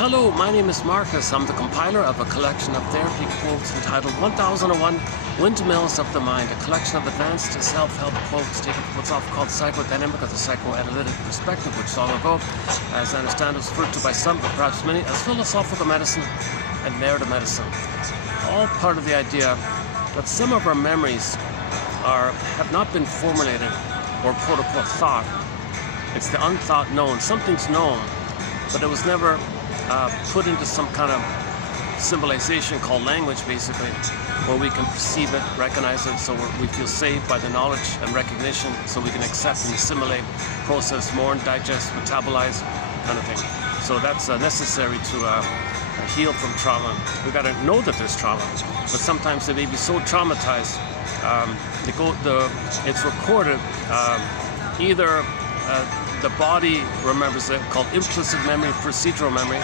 Hello, my name is Marcus. I'm the compiler of a collection of therapy quotes entitled 1001 Windmills of the Mind, a collection of advanced self-help quotes taken from what's often called psychodynamic or the psychoanalytic perspective, which long ago, as I understand, was referred to by some, but perhaps many, as philosophical medicine and narrative medicine. All part of the idea that some of our memories have not been formulated or quote-unquote thought. It's the unthought known. Something's known, but it was never put into some kind of symbolization called language, basically, where we can perceive it, recognize it, so we feel saved by the knowledge and recognition, so we can accept and assimilate, process, mourn, digest, metabolize, kind of thing. So that's necessary to heal from trauma. We've got to know that there's trauma, but sometimes they may be so traumatized, it's recorded either the body remembers it, called implicit memory, procedural memory.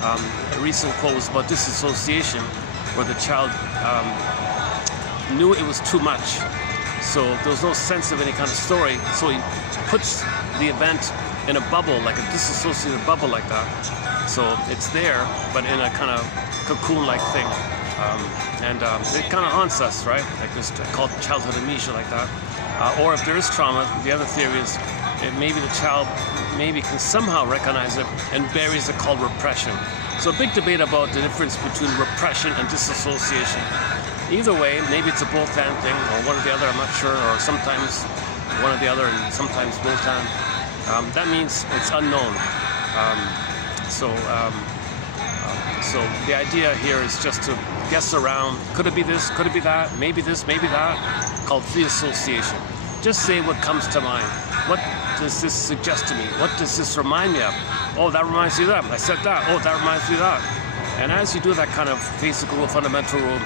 A recent quote was about disassociation, where the child knew it was too much. So there was no sense of any kind of story. So he puts the event in a bubble, like a disassociated bubble like that. So it's there, but in a kind of cocoon-like thing. It kind of haunts us, right? Like this called childhood amnesia like that. Or if there is trauma, the other theory is maybe the child can somehow recognize it and buries it, called repression. So a big debate about the difference between repression and disassociation. Either way, maybe it's a both-and thing, or one or the other, I'm not sure, or sometimes one or the other and sometimes both-and. That means it's unknown. So the idea here is just to guess around. Could it be this? Could it be that? Maybe this, maybe that. Called free association. Just say what comes to mind. What does this suggest to me? What does this remind me of? Oh, that reminds me of that. I said that. Oh, that reminds me of that. And as you do that kind of basic rule, fundamental rule,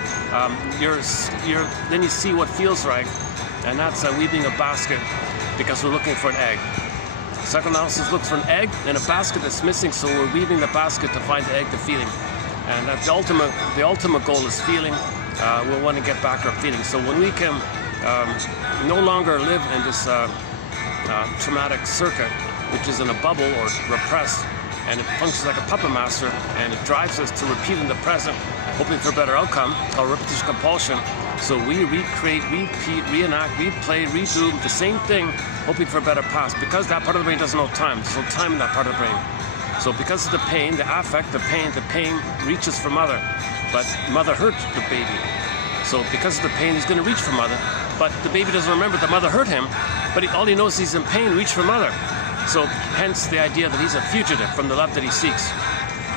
then you see what feels right. And that's weaving a basket, because we're looking for an egg. Psychoanalysis looks for an egg and a basket that's missing, so we're weaving the basket to find the egg, the feeling. And that's the ultimate goal is feeling. We'll want to get back our feeling. So when we can no longer live in this traumatic circuit, which is in a bubble or repressed, and it functions like a puppet master, and it drives us to repeat in the present, hoping for a better outcome, called repetition compulsion. So we recreate, repeat, reenact, replay, redo the same thing, hoping for a better past, because that part of the brain doesn't know time. There's no time in that part of the brain. So because of the pain, the affect, the pain reaches for mother, but mother hurt the baby. So because of the pain, he's going to reach for mother, but the baby doesn't remember that mother hurt him, but all he knows is he's in pain, reach for mother. So hence the idea that he's a fugitive from the love that he seeks.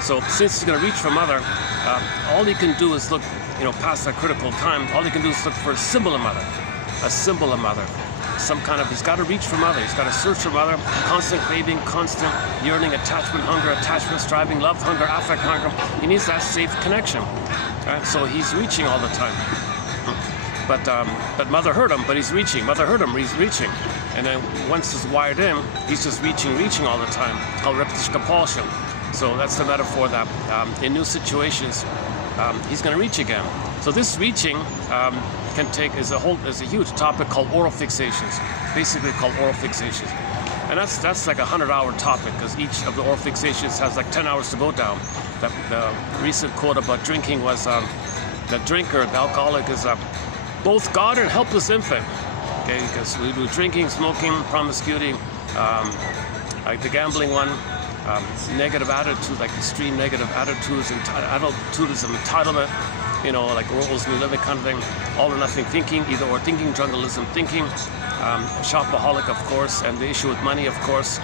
So since he's going to reach for mother, all he can do is look, past that critical time, all he can do is look for a symbol of mother. A symbol of mother. He's got to reach for mother, he's got to search for mother, constant craving, constant yearning, attachment, hunger, attachment, striving, love, hunger, affect, hunger. He needs that safe connection. Right? So he's reaching all the time. But mother hurt him, but he's reaching. Mother hurt him, he's reaching. And then once it's wired in, he's just reaching all the time. It's called repetition compulsion. So that's the metaphor that in new situations, he's going to reach again. So this reaching is a huge topic called oral fixations, basically called oral fixations. And that's like a 100-hour topic, because each of the oral fixations has like 10 hours to go down. The recent quote about drinking was the drinker, the alcoholic, is both God and helpless infant. Okay, because we do drinking, smoking, promiscuity, like the gambling one, negative attitude, like extreme negative attitudes, attitudism, entitlement, like roles in the living kind of thing, all or nothing thinking, either or thinking, jungleism thinking, shopaholic, of course, and the issue with money, of course.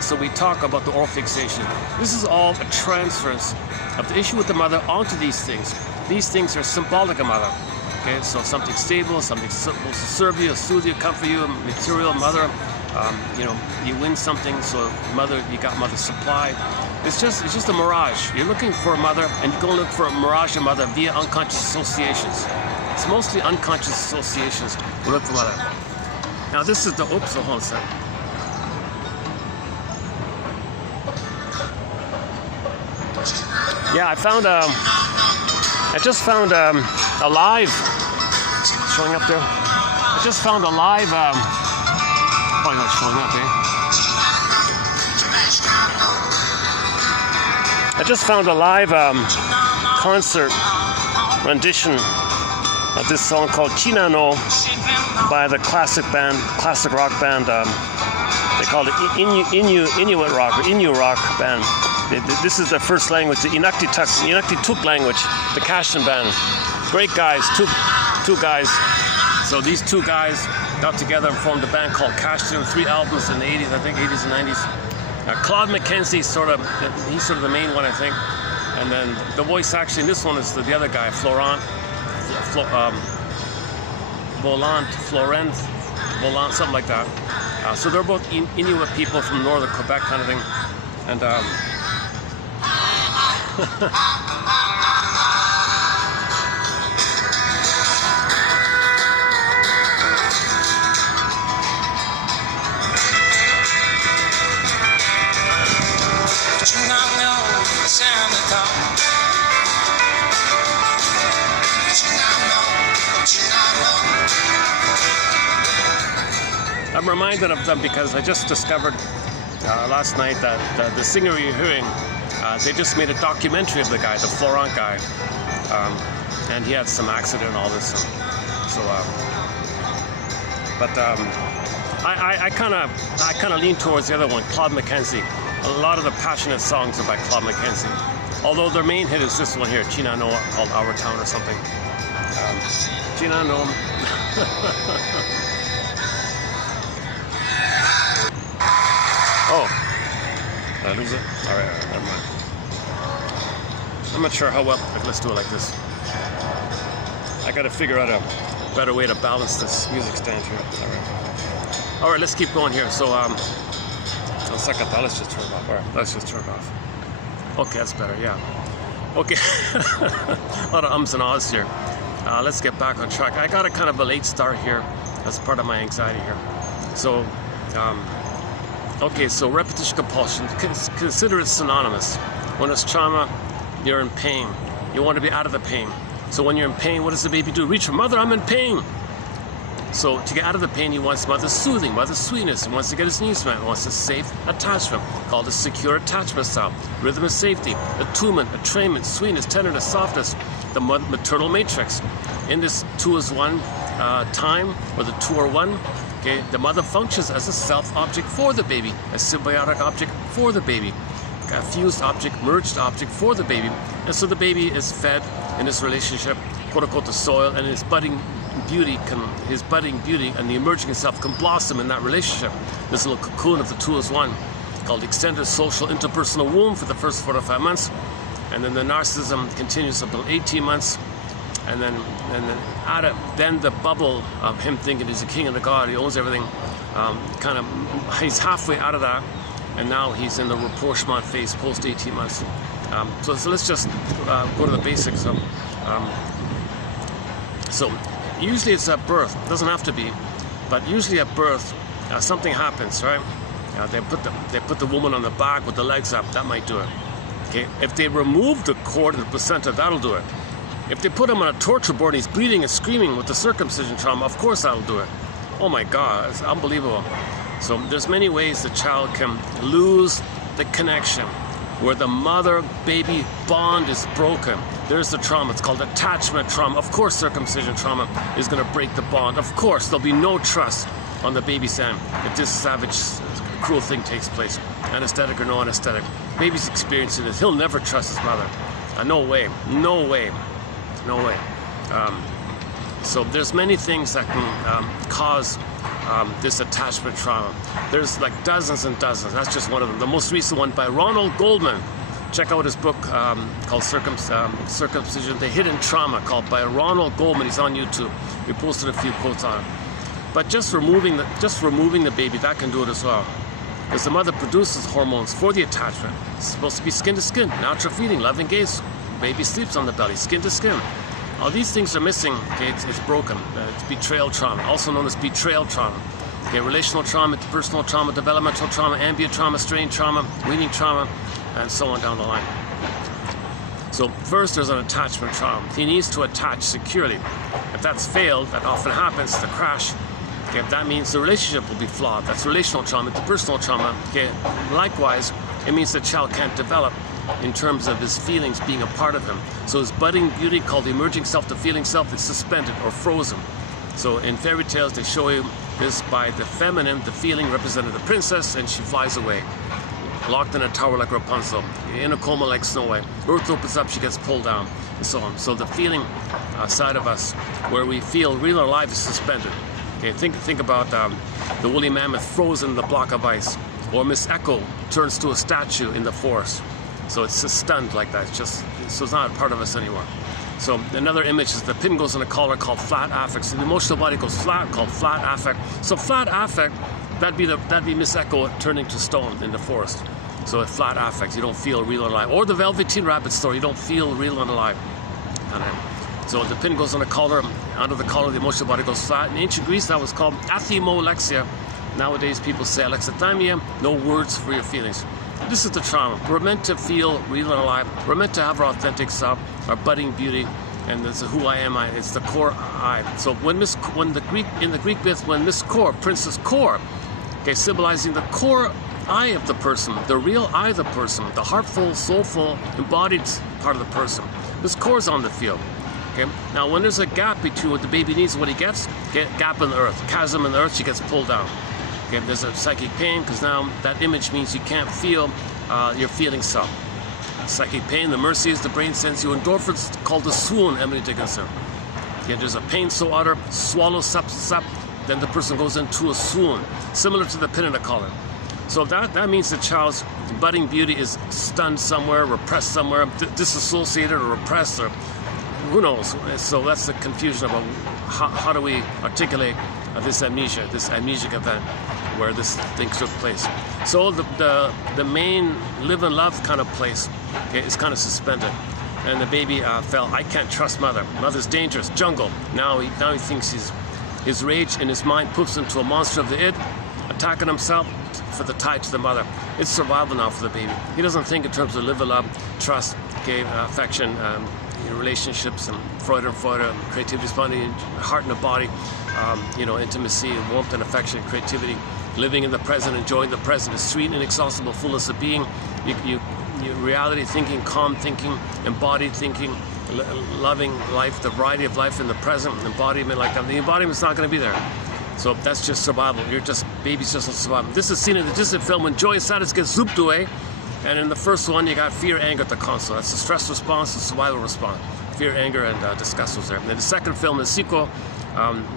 So we talk about the oral fixation. This is all a transference of the issue with the mother onto these things. These things are symbolic of mother. Okay, so something stable, something will serve you, soothe you, comfort you, material, mother. You win something, so you got mother's supply. It's just a mirage. You're looking for a mother, and you go look for a mirage of mother via unconscious associations. It's mostly unconscious associations we look for mother. Now this is hold on a second. Yeah, I just found a live showing up there. I just found a live. Probably not showing up, eh? I just found a live concert rendition of this song called Chinano by the classic rock band. They called it Inuit rock, or Innu rock band. This is their first language, the Inuktitut language, the Kashin band. Great guys, two guys. So these two guys got together and formed a band called Kashin, 3 albums in the 80s, I think 80s and 90s. Claude McKenzie, he's sort of the main one, I think. And then the voice actually in this one is the other guy, Florent, something like that. So they're both Inuit people from northern Quebec kind of thing. And I'm reminded of them because I just discovered last night that the singer you're hearing, they just made a documentary of the guy, the Florent guy, and he had some accident and all this. I kind of lean towards the other one, Claude McKenzie. A lot of the passionate songs are by Claude McKenzie. Although their main hit is this one here, Chinano, called Our Town or something. Chinano. Oh, did I lose it? All right, never mind. I'm not sure how well. Let's do it like this. I got to figure out a better way to balance this music stand here. All right, let's keep going here. So, let's just turn it off. All right, let's just turn it off. Okay, that's better. Yeah. Okay, a lot of ums and ahs here. Let's get back on track. I got a kind of a late start here. That's part of my anxiety here. So. Okay, so repetition compulsion, consider it synonymous. When it's trauma, you're in pain. You want to be out of the pain. So when you're in pain, what does the baby do? Reach for mother, I'm in pain. So to get out of the pain, he wants mother's soothing, mother's sweetness. He wants to get his needs met. He wants a safe attachment, called a secure attachment style. Rhythm of safety, attunement, attrainment, sweetness, tenderness, softness, the maternal matrix. In this 2 is 1 time, or the 2 are 1, okay, the mother functions as a self-object for the baby, a symbiotic object for the baby, a fused object, merged object for the baby. And so the baby is fed in this relationship, quote unquote, the soil, and his budding beauty and the emerging self can blossom in that relationship. This little cocoon of the 2 is 1, called extended social interpersonal womb for the first 4 to 5 months. And then the narcissism continues until 18 months. And then the bubble of him thinking he's a king and a god, he owns everything, he's halfway out of that, and now he's in the rapprochement phase post 18 months. So let's just go to the basics. So usually it's at birth, it doesn't have to be, but usually at birth something happens, right? They put the woman on the back with the legs up, that might do it. Okay, if they remove the cord and the placenta, that'll do it. If they put him on a torture board and he's bleeding and screaming with the circumcision trauma, of course that'll do it. Oh my God, it's unbelievable. So there's many ways the child can lose the connection, where the mother-baby bond is broken. There's the trauma. It's called attachment trauma. Of course circumcision trauma is going to break the bond. Of course there'll be no trust on the baby's end if this savage, cruel thing takes place. Anesthetic or no anesthetic. Baby's experiencing this. He'll never trust his mother. No way. No way. No way. So there's many things that can cause this attachment trauma. There's like dozens and dozens. That's just one of them. The most recent one by Ronald Goldman. Check out his book called Circumcision, The Hidden Trauma, called by Ronald Goldman. He's on YouTube. We posted a few quotes on it. But just removing the baby, that can do it as well. Because the mother produces hormones for the attachment. It's supposed to be skin to skin, natural feeding, loving gaze. Baby sleeps on the belly, skin to skin. All these things are missing. Okay, it's broken. It's betrayal trauma, also known as betrayal trauma. Okay, relational trauma, interpersonal trauma, developmental trauma, ambient trauma, strain trauma, weaning trauma, and so on down the line. So first, there's an attachment trauma. He needs to attach securely. If that's failed, that often happens, the crash. Okay, that means the relationship will be flawed. That's relational trauma, interpersonal trauma. Okay, likewise, it means the child can't develop in terms of his feelings being a part of him. So his budding beauty, called the emerging self, the feeling self, is suspended or frozen. So in fairy tales, they show you this by the feminine, the feeling represented the princess, and she flies away, locked in a tower like Rapunzel, in a coma like Snow White. Earth opens up, she gets pulled down, and so on. So the feeling side of us, where we feel real or alive, is suspended. Okay, think about the woolly mammoth frozen in the block of ice, or Miss Echo turns to a statue in the forest. So it's just stunned like that. So it's not a part of us anymore. So another image is the pin goes in a collar called flat affect. So the emotional body goes flat, called flat affect. So flat affect, that'd be Miss Echo turning to stone in the forest. So a flat affect, you don't feel real and alive. Or the Velveteen Rabbit story, you don't feel real and alive. So the pin goes on a collar, under the collar the emotional body goes flat. In ancient Greece that was called athymolexia. Nowadays people say alexithymia, no words for your feelings. This is the trauma. We're meant to feel real and alive. We're meant to have our authentic self, our budding beauty, and this is who I am. It's the core I. So in the Greek myth, when Miss Core, Princess Core, okay, symbolizing the core I of the person, the real I of the person, the heartful, soulful, embodied part of the person. This core is on the field. Okay. Now, when there's a gap between what the baby needs and what he gets, gap in the earth, chasm in the earth, she gets pulled down. Okay, there's a psychic pain because now that image means you can't feel your feeling self. Psychic pain, the mercy is the brain sends you endorphins called the swoon, Emily Dickinson. Okay, there's a pain so utter, swallow, sup, then the person goes into a swoon, similar to the pin in the collar. So that means the child's budding beauty is stunned somewhere, repressed somewhere, disassociated or repressed, or who knows. So that's the confusion about how do we articulate this amnesic event where this thing took place. So the main live and love kind of place, okay, is kind of suspended. And the baby felt, I can't trust mother. Mother's dangerous, jungle. Now he thinks his rage in his mind puts him to a monster of the id, attacking himself for the tie to the mother. It's survival now for the baby. He doesn't think in terms of live and love, trust, okay, affection, relationships, and Freud, creativity, responding, heart and the body, intimacy, warmth and affection, creativity, living in the present, enjoying the present, is sweet, inexhaustible fullness of being. You reality thinking, calm thinking, embodied thinking, loving life, the variety of life in the present, embodiment like that. The embodiment's not going to be there. So that's just survival. Baby's just survival. This is seen in the distant film when joy and sadness get zooped away. And in the first one, you got fear, anger at the console. That's the stress response, the survival response. Fear, anger, and disgust was there. And in the second film, the sequel,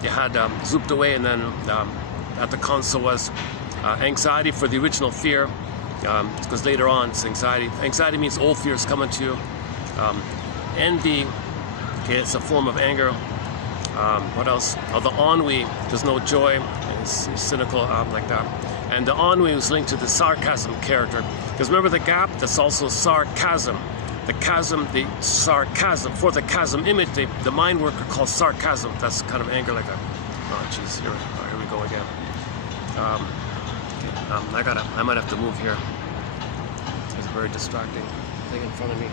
you had zooped away, and then at the console was anxiety for the original fear, because later on it's anxiety. Anxiety means old fears coming to you. Envy, okay, it's a form of anger. What else? Oh, the ennui, there's no joy, it's cynical like that. And the ennui was linked to the sarcasm character. Because remember the gap? That's also sarcasm. The chasm, the sarcasm. For the chasm image, the mind worker calls sarcasm. That's kind of anger like that. Oh, jeez, here we go again. I might have to move here. There's a very distracting thing in front of me.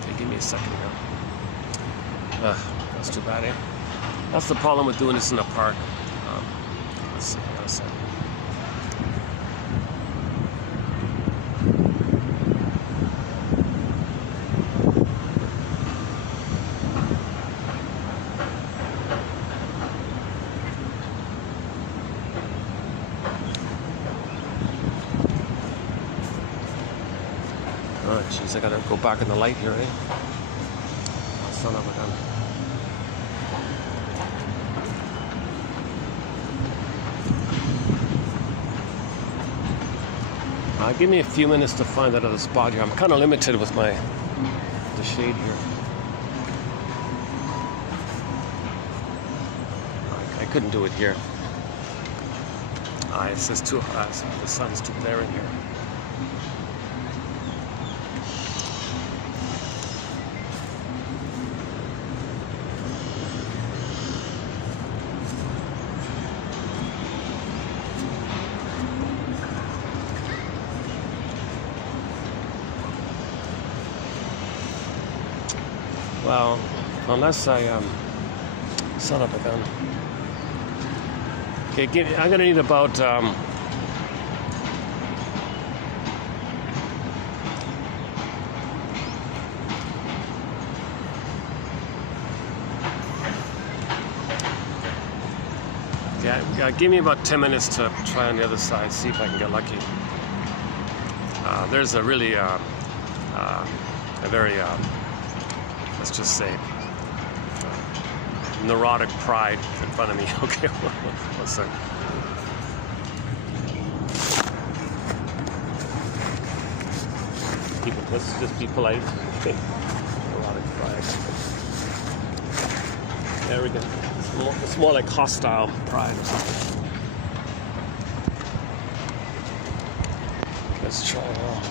Okay, give me a second here. That's too bad, eh? That's the problem with doing this in a park. Let's see, I gotta say. Oh, jeez, I gotta go back in the light here, eh? Son of a gun. Give me a few minutes to find another spot here. I'm kind of limited with the shade here. I couldn't do it here. It's just too hot. The sun's too glaring here. Well, unless I son of a gun. Okay, I'm gonna need about Give me about 10 minutes to try on the other side, see if I can get lucky. There's a really, a very, let's just say, neurotic pride in front of me. Okay, one second. Let's just be polite. Neurotic pride. There we go. It's more like hostile pride or something. Let's try it out.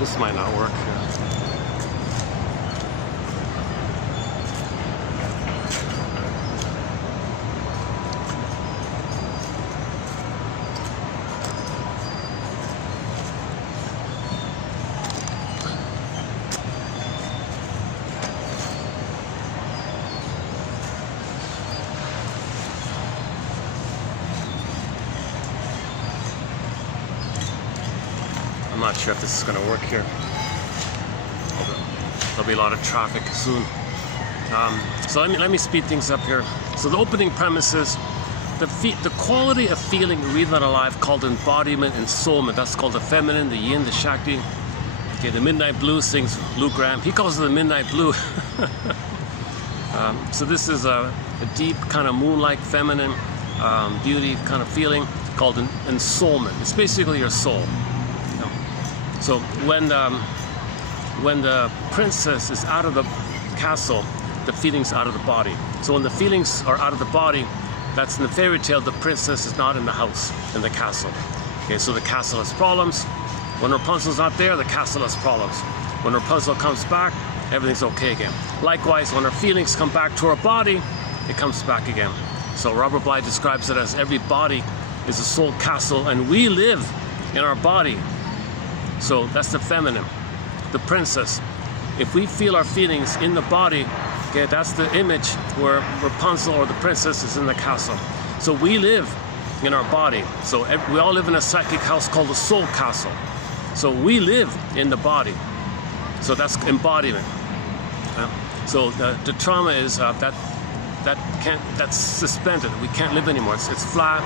This might not work. I'm not sure if this is going to work here. There'll be a lot of traffic soon. So let me speed things up here. So the opening premise is the quality of feeling real and alive, called embodiment and soulment. That's called the feminine, the yin, the shakti. Okay, the Midnight Blue sings Lou Graham. He calls it the Midnight Blue. So this is a deep kind of moonlight feminine beauty kind of feeling called ensoulment. It's basically your soul. So when the princess is out of the castle, the feeling's out of the body. So when the feelings are out of the body, that's in the fairy tale, the princess is not in the house, in the castle. Okay, so the castle has problems. When Rapunzel's not there, the castle has problems. When Rapunzel comes back, everything's okay again. Likewise, when her feelings come back to her body, it comes back again. So Robert Bly describes it as every body is a soul castle, and we live in our body. So that's the feminine, the princess. If we feel our feelings in the body, okay, that's the image where Rapunzel or the princess is in the castle. So we live in our body. So we all live in a psychic house called the soul castle. So we live in the body. So that's embodiment. So the trauma is that's suspended. We can't live anymore. It's flat,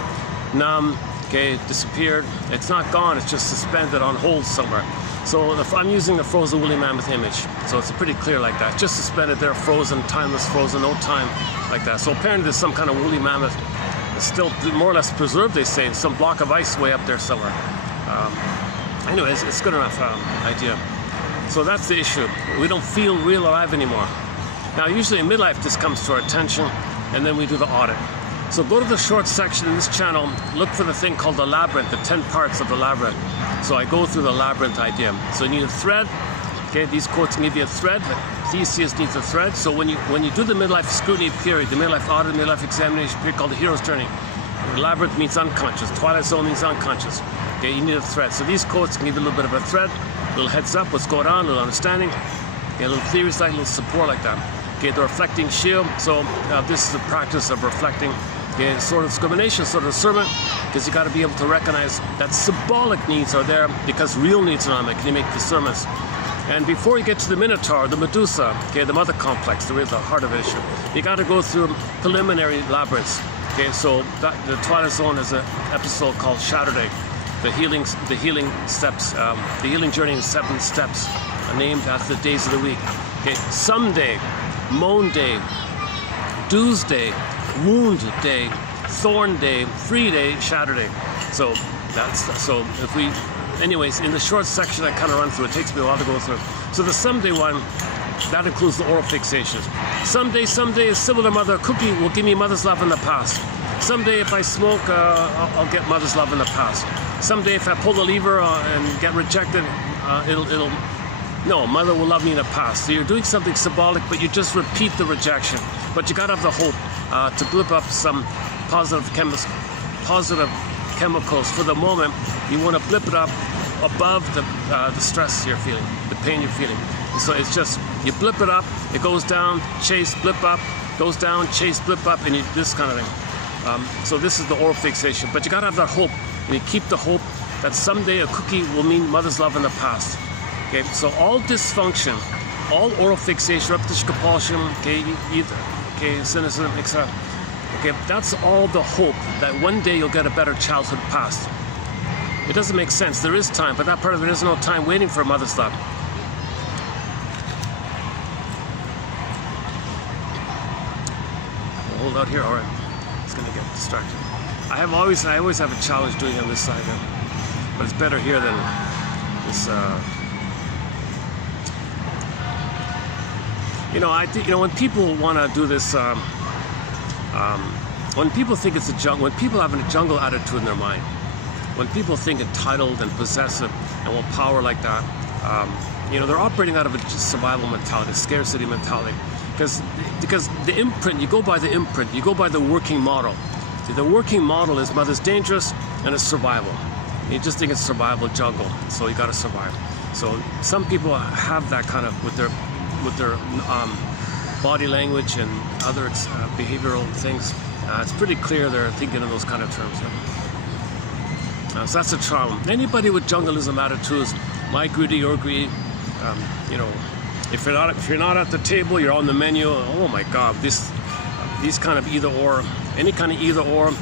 numb, okay, disappeared. It's not gone, it's just suspended on hold somewhere. So if I'm using the frozen woolly mammoth image, so it's pretty clear like that, just suspended there, frozen, timeless, frozen, no time, like that. So apparently there's some kind of woolly mammoth still more or less preserved, they say, in some block of ice way up there somewhere. Anyways, it's good enough idea. So that's the issue. We don't feel real alive anymore. Now, usually in midlife, this comes to our attention, and then we do the audit. So go to the short section in this channel, look for the thing called the labyrinth, the 10 parts of the labyrinth. So I go through the labyrinth idea. So you need a thread. Okay, these quotes give you a thread. Theseus needs a thread. So when you do the midlife scrutiny period, the midlife audit, the midlife examination period called the hero's journey, the labyrinth means unconscious, twilight zone means unconscious. Okay, you need a thread. So these quotes can give you a little bit of a thread, a little heads up, what's going on, a little understanding, okay, a little theories, like a little support like that. Okay, the reflecting shield. So this is the practice of reflecting. Okay, sort of discrimination, sort of discernment, because you got to be able to recognize that symbolic needs are there because real needs are not there. Can you make discernments? And before you get to the Minotaur, the Medusa, okay, the mother complex, the heart of the issue, you got to go through preliminary labyrinths. Okay, so the Twilight Zone has an episode called Saturday, the healing steps, the healing journey in 7 steps, named after the days of the week. Okay, someday, moan day, Tuesday, wound day, thorn day, free day, shatter day. So if we, anyways, in the short section I kind of run through, it takes me a while to go through. So the someday one, that includes the oral fixations. Someday, a similar mother cookie will give me mother's love in the past. Someday if I smoke, I'll get mother's love in the past. Someday if I pull the lever and get rejected, no, mother will love me in the past. So you're doing something symbolic, but you just repeat the rejection. But you gotta have the hope to blip up some positive chemicals for the moment. You want to blip it up above the stress you're feeling, the pain you're feeling. So it's just, you blip it up, it goes down, chase, blip up, goes down, chase, blip up, and this kind of thing. So this is the oral fixation. But you gotta have that hope, and you keep the hope that someday a cookie will mean mother's love in the past. Okay, so all dysfunction, all oral fixation, repetition, compulsion, okay, cynicism, etc. Okay, that's all the hope that one day you'll get a better childhood past. It doesn't make sense. There is time, but that part of it is no time waiting for a mother's love. We'll hold out here. All right, it's gonna get distracted. I always have a challenge doing it on this side, but it's better here than this. I think, when people want to do this, when people think it's a jungle, when people have a jungle attitude in their mind, when people think entitled and possessive and want power like that, they're operating out of a survival mentality, scarcity mentality. Because the imprint, you go by the imprint, you go by the working model. See, the working model is mother's dangerous and it's survival. You just think it's survival jungle, so you got to survive. So some people have that kind of with their body language and other behavioral things. It's pretty clear they're thinking in those kind of terms. So that's a trauma. Anybody with jungleism attitudes, my greedy, your greedy, if you're not at the table, you're on the menu. Oh my God, these kind of either or, any kind of either or,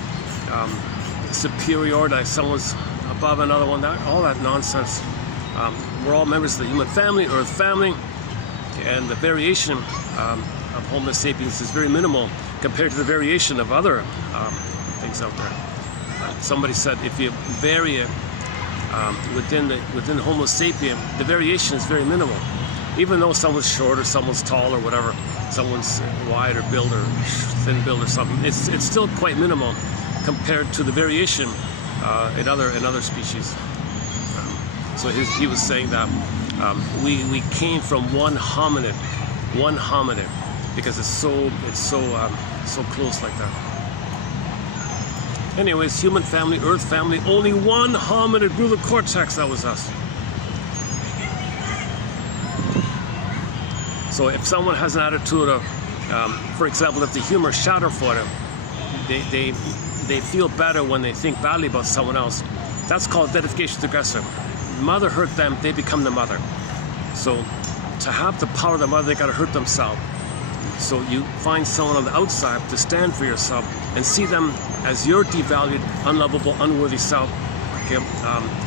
superior, like someone's above another one, all that nonsense. We're all members of the human family, Earth family. And the variation of Homo sapiens is very minimal compared to the variation of other things out there. Somebody said if you vary within Homo sapien, the variation is very minimal. Even though someone's short or someone's tall or whatever, someone's wide or build or thin build or something, it's still quite minimal compared to the variation in other species. So he was saying that we came from one hominid, because it's so close like that. Anyways, human family, Earth family, only one hominid grew the cortex. That was us. So if someone has an attitude of, for example, if the humor schadenfreude, they feel better when they think badly about someone else. That's called identification with the aggressor. Mother hurt them, they become the mother. So to have the power of the mother, they got to hurt themselves. So you find someone on the outside to stand for yourself and see them as your devalued, unlovable, unworthy self. Okay,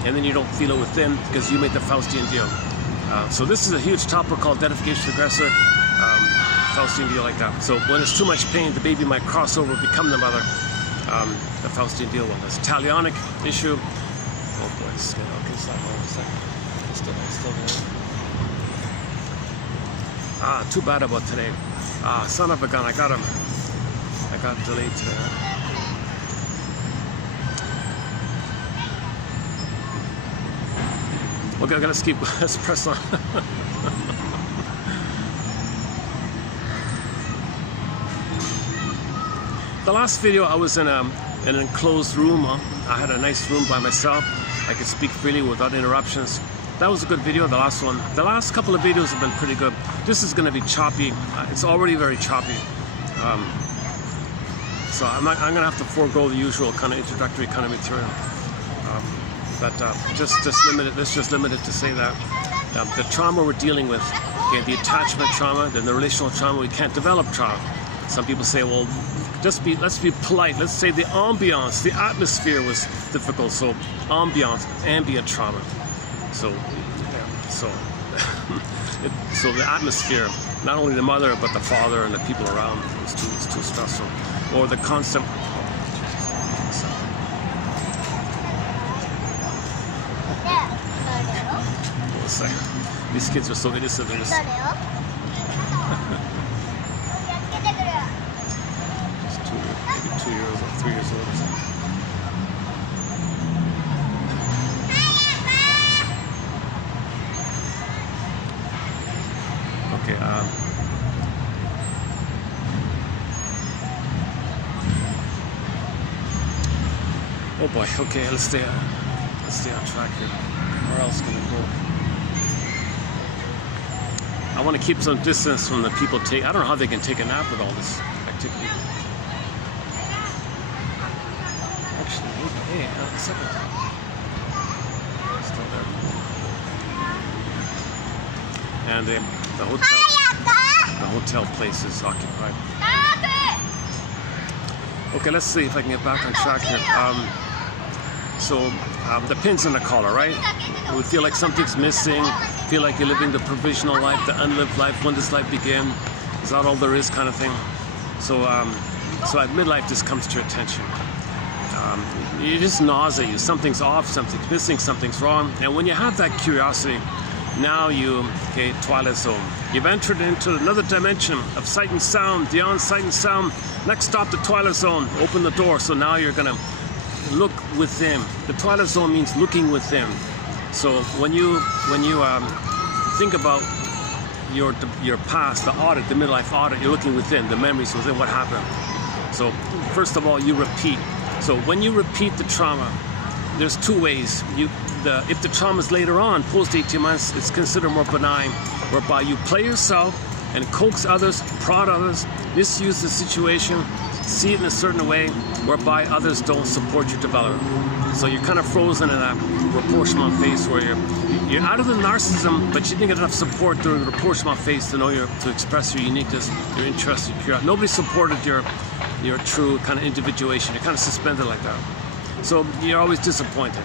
and then you don't feel it within because you made the Faustian deal. So this is a huge topic called identification of the aggressor, Faustian deal like that. So when it's too much pain, the baby might cross over, become the mother. The Faustian deal one. This Talionic issue. Oh boy, it's still okay. Still there. Too bad about today. Son of a gun, I got delayed today. Okay, let's press on. The last video I was in an enclosed room. I had a nice room by myself. I could speak freely without interruptions. That was a good video, the last one. The last couple of videos have been pretty good. This is going to be choppy. It's already very choppy. So I'm going to have to forego the usual kind of introductory kind of material. Let's just limit it to say that the trauma we're dealing with, okay, the attachment trauma, then the relational trauma, we can't develop trauma. Some people say, well, let's be polite. Let's say the ambiance, the atmosphere was difficult. So ambient trauma. So the atmosphere, not only the mother but the father and the people around, was too stressful. Or the constant. These kids are so innocent. Just 2 years or 3 years old. Okay. Oh boy. Okay. Let's stay on track here. Where else can we go? I want to keep some distance from the people. I don't know how they can take a nap with all this activity. Actually, hey, a second. Still there. And the hotel place is occupied. Okay, let's see if I can get back on track here. The pin's in the collar, right? We feel like something's missing. Feel like you're living the provisional life, the unlived life. When does life begin? Is that all there is, kind of thing? So at midlife, this comes to your attention. You just nausea. Something's off, something's missing, something's wrong. And when you have that curiosity, now twilight zone. You've entered into another dimension of sight and sound, beyond sight and sound. Next stop, the twilight zone. Open the door. So now you're gonna look within. The twilight zone means looking within. So when you think about your past, the audit, the midlife audit, you're looking within, the memories within, what happened. So first of all, you repeat. So when you repeat the trauma, there's two ways. If the trauma is later on, post 18 months, it's considered more benign, whereby you play yourself and coax others, prod others, misuse the situation, see it in a certain way, whereby others don't support your development. So you're kind of frozen in that rapprochement phase where you're out of the narcissism, but you didn't get enough support during the rapprochement phase to express your uniqueness, your interest, your curiosity. Nobody supported your true kind of individuation. You're kind of suspended like that. So you're always disappointed.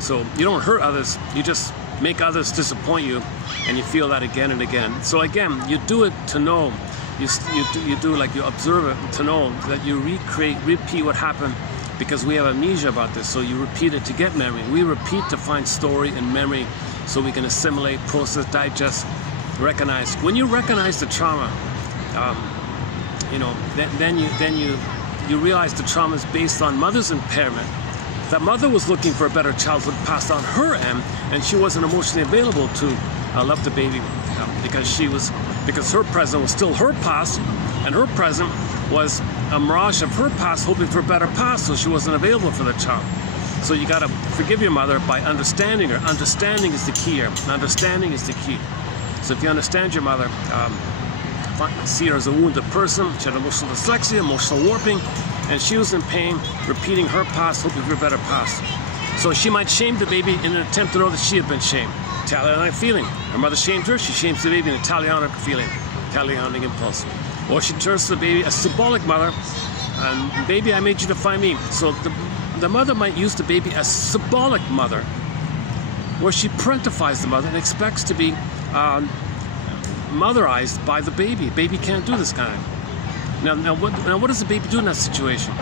So you don't hurt others, you just make others disappoint you, and you feel that again and again. So again, you do it to know. You do like you observe it to know that you repeat what happened, because we have amnesia about this. So you repeat it to get memory. We repeat to find story and memory, so we can assimilate, process, digest, recognize. When you recognize the trauma, then you realize the trauma is based on mother's impairment. That mother was looking for a better childhood passed on her end, and she wasn't emotionally available to love the baby because her present was still her past, and her present was a mirage of her past, hoping for a better past, so she wasn't available for the child. So you gotta forgive your mother by understanding her. Understanding is the key here. Understanding is the key. So if you understand your mother, see her as a wounded person. She had emotional dyslexia, emotional warping, and she was in pain, repeating her past, hoping for a better past. So she might shame the baby in an attempt to know that she had been shamed. Talionic feeling. Her mother shamed her, she shames the baby in a talionic feeling, talionic impulse. Or she turns to the baby a symbolic mother, and baby, I made you to find me. So the mother might use the baby as symbolic mother, where she parentifies the mother and expects to be motherized by the baby. Baby can't do this kind of. Now what does the baby do in that situation?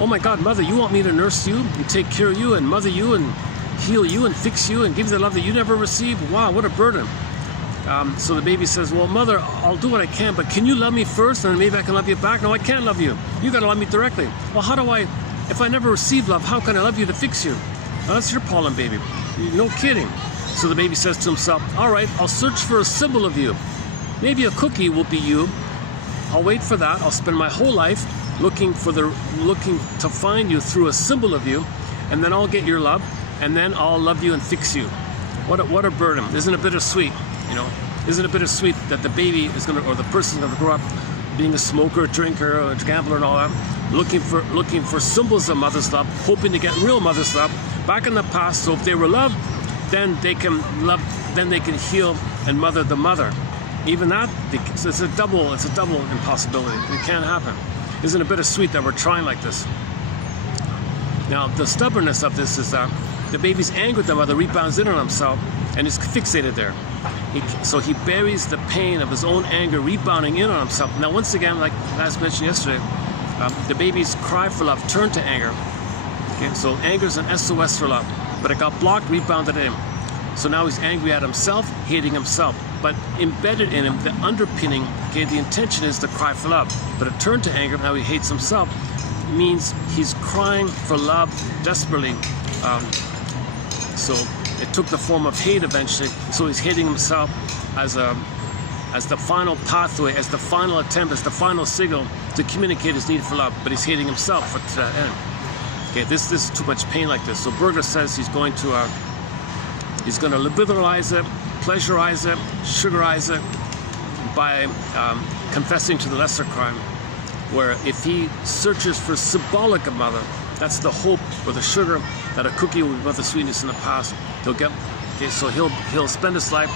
Oh my God, mother, you want me to nurse you and take care of you and mother you and heal you and fix you and give you the love that you never received? Wow, what a burden. So the baby says, well, mother, I'll do what I can, but can you love me first and then maybe I can love you back? No, I can't love you. You got to love me directly. Well, how do I, if I never receive love, how can I love you to fix you? Well, that's your problem, baby. No kidding. So the baby says to himself, all right, I'll search for a symbol of you. Maybe a cookie will be you. I'll wait for that. I'll spend my whole life looking to find you through a symbol of you, and then I'll get your love, and then I'll love you and fix you. What a burden. Isn't it bittersweet? You know, isn't it bittersweet that the baby is gonna, or the person is gonna grow up being a smoker, drinker, or a gambler, and all that, looking for symbols of mother's love, hoping to get real mother's love back in the past. So if they were loved, then they can heal and mother the mother. Even that, it's a double impossibility. It can't happen. Isn't it bittersweet that we're trying like this? Now, the stubbornness of this is that the baby's anger at the mother rebounds in on himself and is fixated there. So he buries the pain of his own anger rebounding in on himself. Now, once again, like as mentioned yesterday, the baby's cry for love turned to anger. Okay, so anger is an SOS for love, but it got blocked, rebounded in. So now he's angry at himself, hating himself. But embedded in him, the underpinning, okay, the intention is the cry for love. But it turned to anger, now he hates himself. It means he's crying for love desperately. So it took the form of hate eventually. So he's hating himself as the final pathway, as the final attempt, as the final signal to communicate his need for love. But he's hating himself to that end. Okay, this is too much pain like this. So Berger says he's going to liberalize it, pleasurize it, sugarize it by confessing to the lesser crime, where if he searches for symbolic of mother, that's the hope or the sugar that a cookie will be the sweetness in the past. He'll get, okay, so he'll spend his life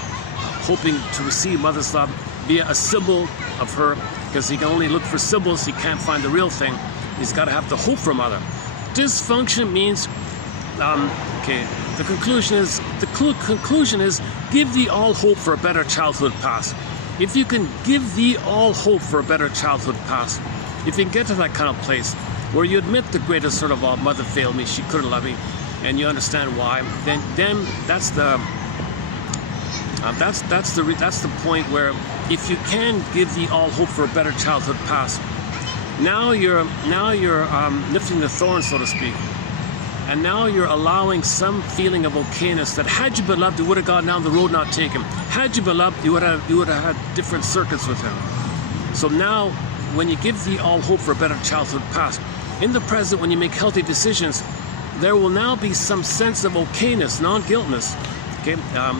hoping to receive mother's love via a symbol of her, because he can only look for symbols, he can't find the real thing. He's got to have the hope for mother. Dysfunction means, okay, the conclusion is, give thee all hope for a better childhood past. If you can give thee all hope for a better childhood past, if you can get to that kind of place where you admit the greatest sort of all, mother failed me, she couldn't love me, and you understand why, then that's the point where if you can give thee all hope for a better childhood past, now you're lifting the thorn, so to speak. And now you're allowing some feeling of okayness that had you been loved, you would have gone down the road not taken. Had you been loved, you would have had different circuits with him. So now, when you give thee all hope for a better childhood past, in the present, when you make healthy decisions, there will now be some sense of okayness, non-guiltness. Okay,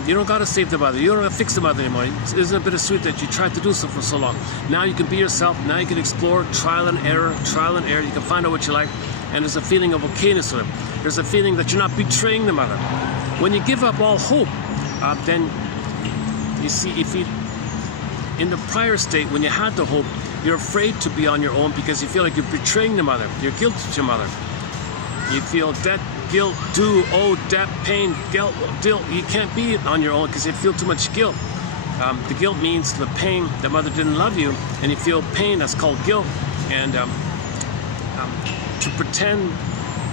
you don't got to save the mother. You don't have to fix the mother anymore. Isn't it bittersweet that you tried to do so for so long? Now you can be yourself. Now you can explore trial and error. You can find out what you like. And there's a feeling of okayness with it. There's a feeling that you're not betraying the mother. When you give up all hope, then you see, in the prior state, when you had the hope, you're afraid to be on your own because you feel like you're betraying the mother. You're guilty to your mother. You feel debt, guilt, due, owe, debt, pain, guilt. You can't be on your own because you feel too much guilt. The guilt means the pain that mother didn't love you, and you feel pain, that's called guilt. And to pretend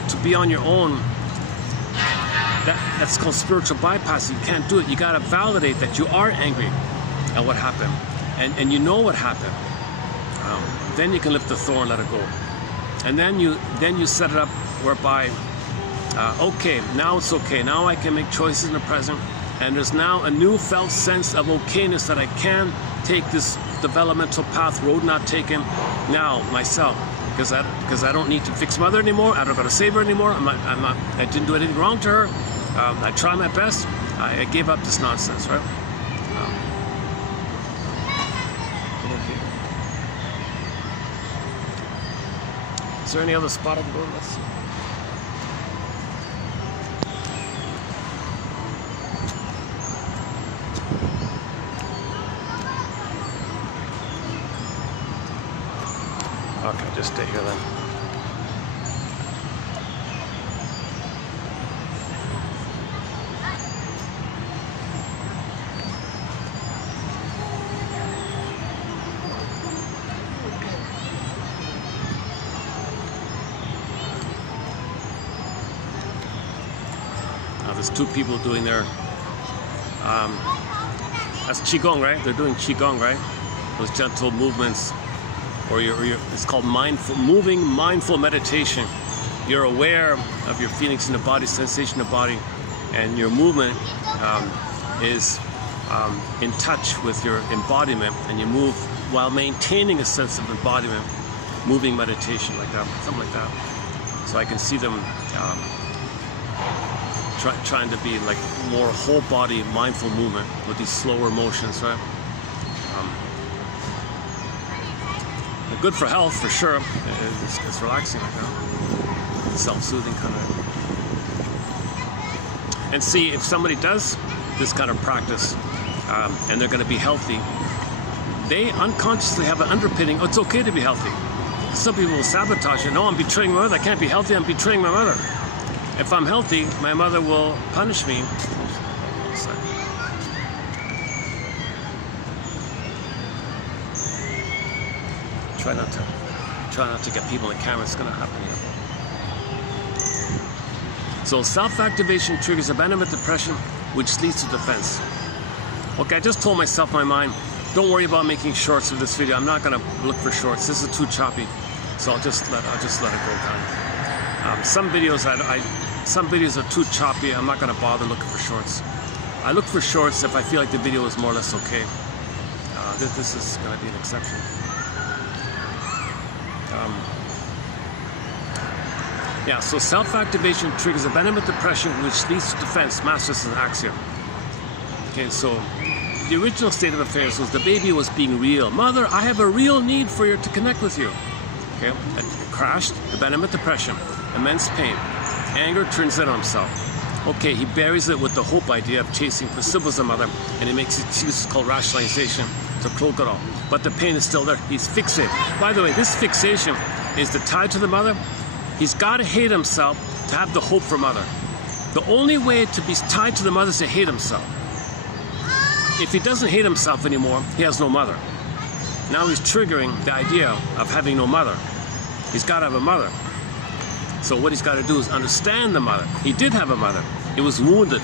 to be on your own, that's called spiritual bypass. You can't do it. You got to validate that you are angry at what happened, and you know what happened. Then you can lift the thorn, let it go, and then you set it up whereby, okay, now it's okay. Now I can make choices in the present, and there's now a new felt sense of okayness that I can take this developmental path, road not taken, now myself. Because I don't need to fix mother anymore. I don't got to save her anymore. I didn't do anything wrong to her. I tried my best. I gave up this nonsense, right? Okay. Is there any other spot I can go? Let's see. Okay, just stay here then. There's two people doing their, that's Qigong, right? They're doing Qigong, right? Those gentle movements, or it's called mindful meditation. You're aware of your feelings in the body, sensation in the body, and your movement is in touch with your embodiment, and you move while maintaining a sense of embodiment, moving meditation like that, something like that. So I can see them trying to be like more whole body mindful movement with these slower motions, right? Good for health, for sure. It's relaxing like that. Self-soothing kind of. And see, if somebody does this kind of practice and they're going to be healthy, they unconsciously have an underpinning. Oh, it's okay to be healthy. Some people will sabotage it. No, I'm betraying my mother. I can't be healthy. I'm betraying my mother. If I'm healthy, my mother will punish me. Try not to get people in the camera. It's going to happen. So self-activation triggers abandonment depression, which leads to defense. Okay, I just told myself in my mind, don't worry about making shorts of this video. I'm not going to look for shorts. This is too choppy, so I'll just let it go down. Some videos are too choppy. I'm not going to bother looking for shorts. I look for shorts if I feel like the video is more or less okay. This is going to be an exception. Yeah, so self-activation triggers abandonment depression, which leads to defense. Master is an axiom. Okay, so the original state of affairs was the baby was being real. Mother, I have a real need for you to connect with you. Okay, it crashed, abandonment depression, immense pain. Anger turns in on himself. Okay, he buries it with the hope idea of chasing pursues the mother, and he makes excuses called rationalization to cloak it all. But the pain is still there. He's fixated. By the way, this fixation is the tie to the mother. He's got to hate himself to have the hope for mother. The only way to be tied to the mother is to hate himself. If he doesn't hate himself anymore, he has no mother. Now he's triggering the idea of having no mother. He's got to have a mother. So what he's got to do is understand the mother. He did have a mother. It was wounded.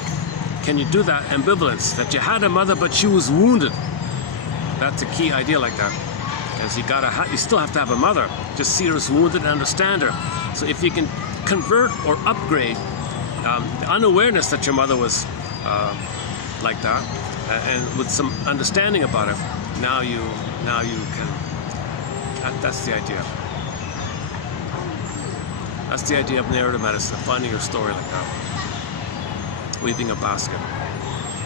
Can you do that ambivalence? That you had a mother, but she was wounded. That's a key idea like that. Because you still have to have a mother. Just see her as wounded and understand her. So if you can convert or upgrade the unawareness that your mother was like that, and with some understanding about it, now you can. That's the idea. That's the idea of narrative medicine, finding your story like that, weaving a basket.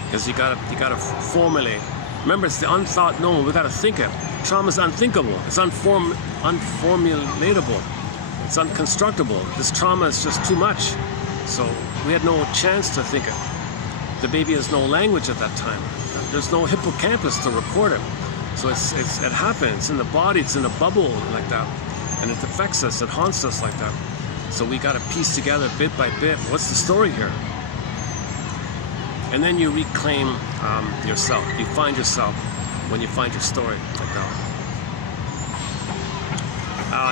Because you gotta formulate. Remember, it's the unthought known. We gotta think it. Trauma is unthinkable. It's unformulatable. It's unconstructible. This trauma is just too much. So we had no chance to think it. The baby has no language at that time. There's no hippocampus to record it. So it happens. It's in the body. It's in a bubble like that. And it affects us. It haunts us like that. So we got to piece together bit by bit. What's the story here? And then you reclaim yourself. You find yourself when you find your story like that.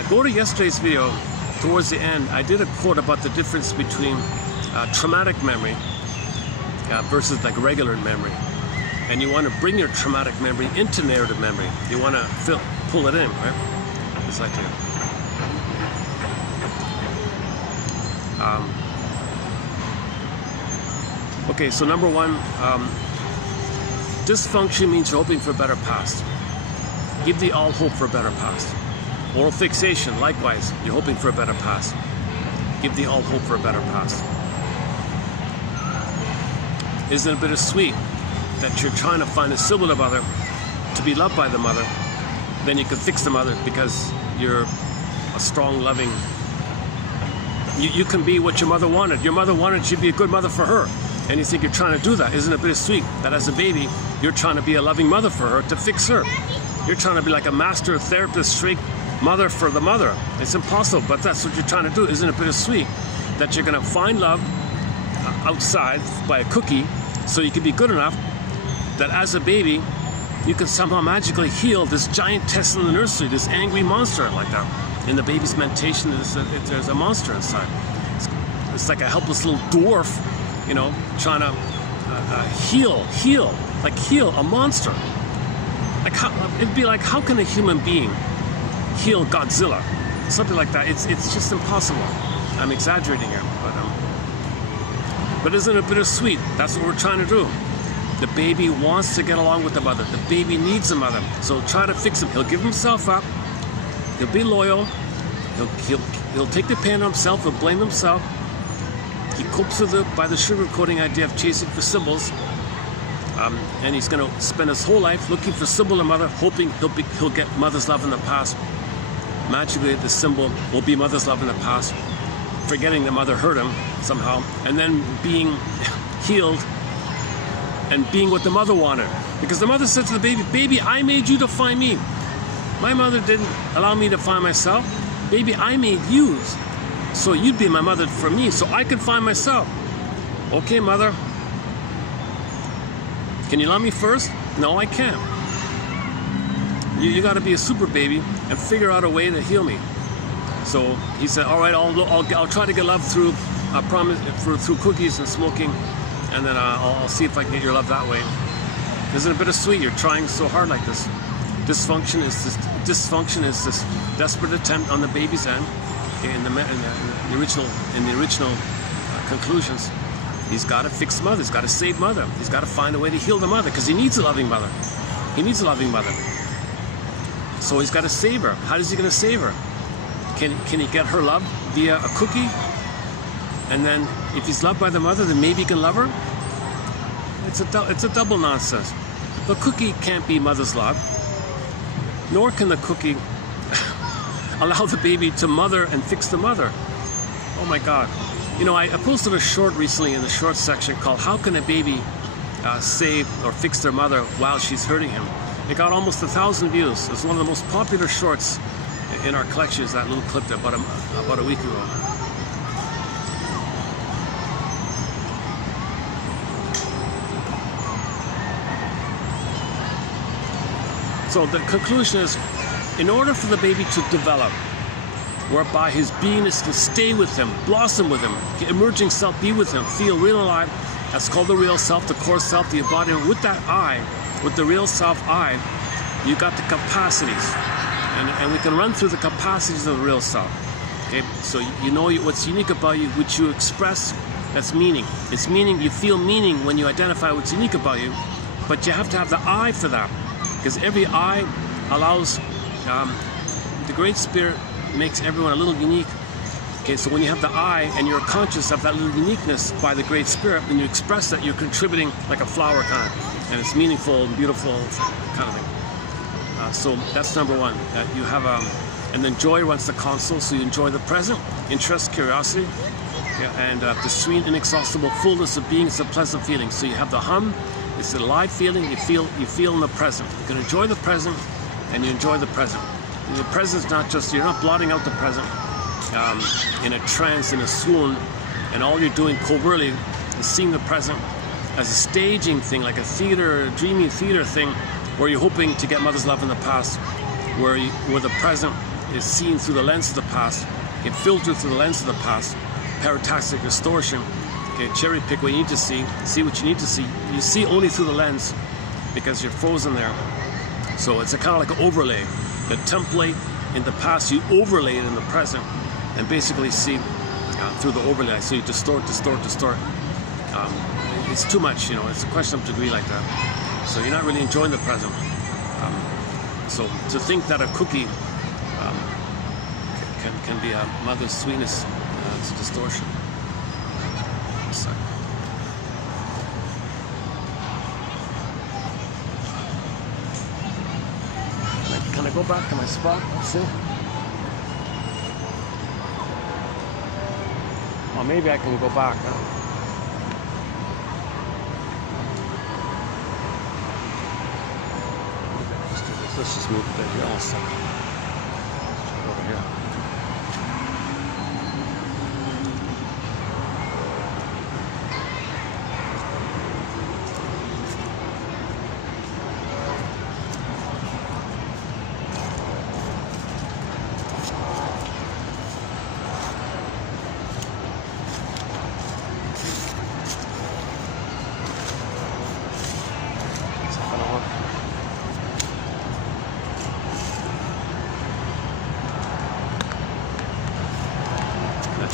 Go to yesterday's video. Towards the end, I did a quote about the difference between traumatic memory versus like regular memory. And you want to bring your traumatic memory into narrative memory. You want to pull it in, right? This idea. Okay, so number one, dysfunction means you're hoping for a better past. Give the all hope for a better past. Oral fixation, likewise, you're hoping for a better past. Give the all hope for a better past. Isn't it bittersweet that you're trying to find a similar mother to be loved by the mother? Then you can fix the mother because you're a strong, loving. You can be what your mother wanted. Your mother wanted you to be a good mother for her. And you think you're trying to do that. Isn't it bittersweet that as a baby, you're trying to be a loving mother for her to fix her? You're trying to be like a master therapist, straight mother for the mother. It's impossible, but that's what you're trying to do. Isn't it bittersweet that you're going to find love outside by a cookie so you can be good enough that as a baby, you can somehow magically heal this giant test in the nursery, this angry monster like that. In the baby's mentation, there's a monster inside. It's like a helpless little dwarf you know, trying to heal a monster. Like it'd be like, how can a human being heal Godzilla? Something like that. It's just impossible. I'm exaggerating here, but isn't it bittersweet? That's what we're trying to do. The baby wants to get along with the mother. The baby needs a mother. So try to fix him. He'll give himself up. He'll be loyal. He'll take the pain on himself. He'll blame himself. He copes with it by the sugarcoating idea of chasing for symbols. And he's going to spend his whole life looking for symbol of mother, hoping he'll get mother's love in the past. Magically, the symbol will be mother's love in the past, forgetting that mother hurt him somehow, and then being healed and being what the mother wanted. Because the mother said to the baby, baby, I made you to find me. My mother didn't allow me to find myself. Baby, I made you, so you'd be my mother for me, so I could find myself. Okay, mother. Can you love me first? No, I can't. You got to be a super baby and figure out a way to heal me. So he said, all right, I'll try to get love through through cookies and smoking, and then I'll see if I can get your love that way. Isn't it bittersweet? You're trying so hard like this. Dysfunction is this desperate attempt on the baby's end. Okay, in the original conclusions. He's got to fix mother. He's got to save mother. He's got to find a way to heal the mother because he needs a loving mother. He needs a loving mother. So he's got to save her. How is he going to save her? Can he get her love via a cookie? And then if he's loved by the mother, then maybe he can love her? It's a double nonsense. The cookie can't be mother's love, nor can the cookie allow the baby to mother and fix the mother. Oh my God. You know, I posted a short recently in the short section called How Can a Baby Save or Fix Their Mother While She's Hurting Him? It got almost 1,000 views. It's one of the most popular shorts in our collections, that little clip about a week ago. So the conclusion is, in order for the baby to develop, whereby his beingness can stay with him, blossom with him, emerging self be with him, feel real alive, that's called the real self, the core self, the embodiment. With that I, with the real self I, you got the capacities. And we can run through the capacities of the real self. Okay, so you know what's unique about you, which you express, that's meaning. It's meaning, you feel meaning when you identify what's unique about you, but you have to have the I for that. Because every I allows, the Great Spirit makes everyone a little unique. Okay, so when you have the I and you're conscious of that little uniqueness by the Great Spirit, when you express that, you're contributing like a flower kind of, and it's meaningful and beautiful kind of thing. So that's number one. You have and then joy runs the console, so you enjoy the present, interest, curiosity, and the sweet, inexhaustible fullness of being is a pleasant feeling. So you have the hum, it's a live feeling. You feel in the present. You can enjoy the present, and you enjoy the present. And the present's not just, you're not blotting out the present in a trance, in a swoon, and all you're doing covertly is seeing the present as a staging thing, like a theater, a dreamy theater thing, where you're hoping to get mother's love in the past, where the present is seen through the lens of the past, get filtered through the lens of the past, paratastic distortion. Okay, cherry pick what you need to see what you need to see. You see only through the lens because you're frozen there. So it's a kind of like an overlay. The template in the past, you overlay it in the present, and basically see through the overlay. So you distort. It's too much, you know. It's a question of degree like that. So you're not really enjoying the present. So to think that a cookie can be a mother's sweetness, it's a distortion. So. Can I go back to my spot? Let's see. Well, maybe I can go back. Let's just move a bit here also. Over here.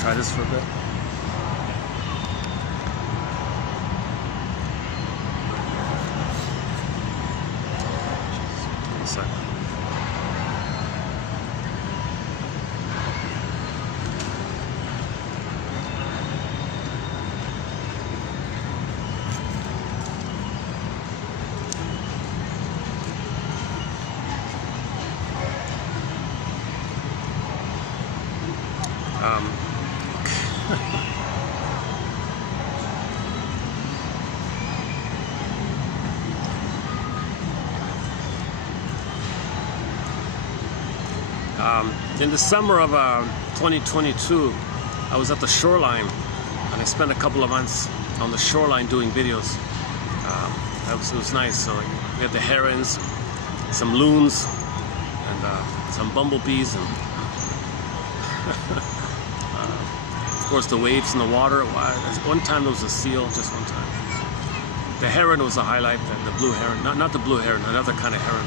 Try this for a bit. One second. In the summer of 2022, I was at the shoreline, and I spent a couple of months on the shoreline doing videos. It was nice. So we had the herons, some loons, and some bumblebees, and of course the waves in the water. One time there was a seal, just one time. The heron was a highlight, the blue heron, not the blue heron, another kind of heron.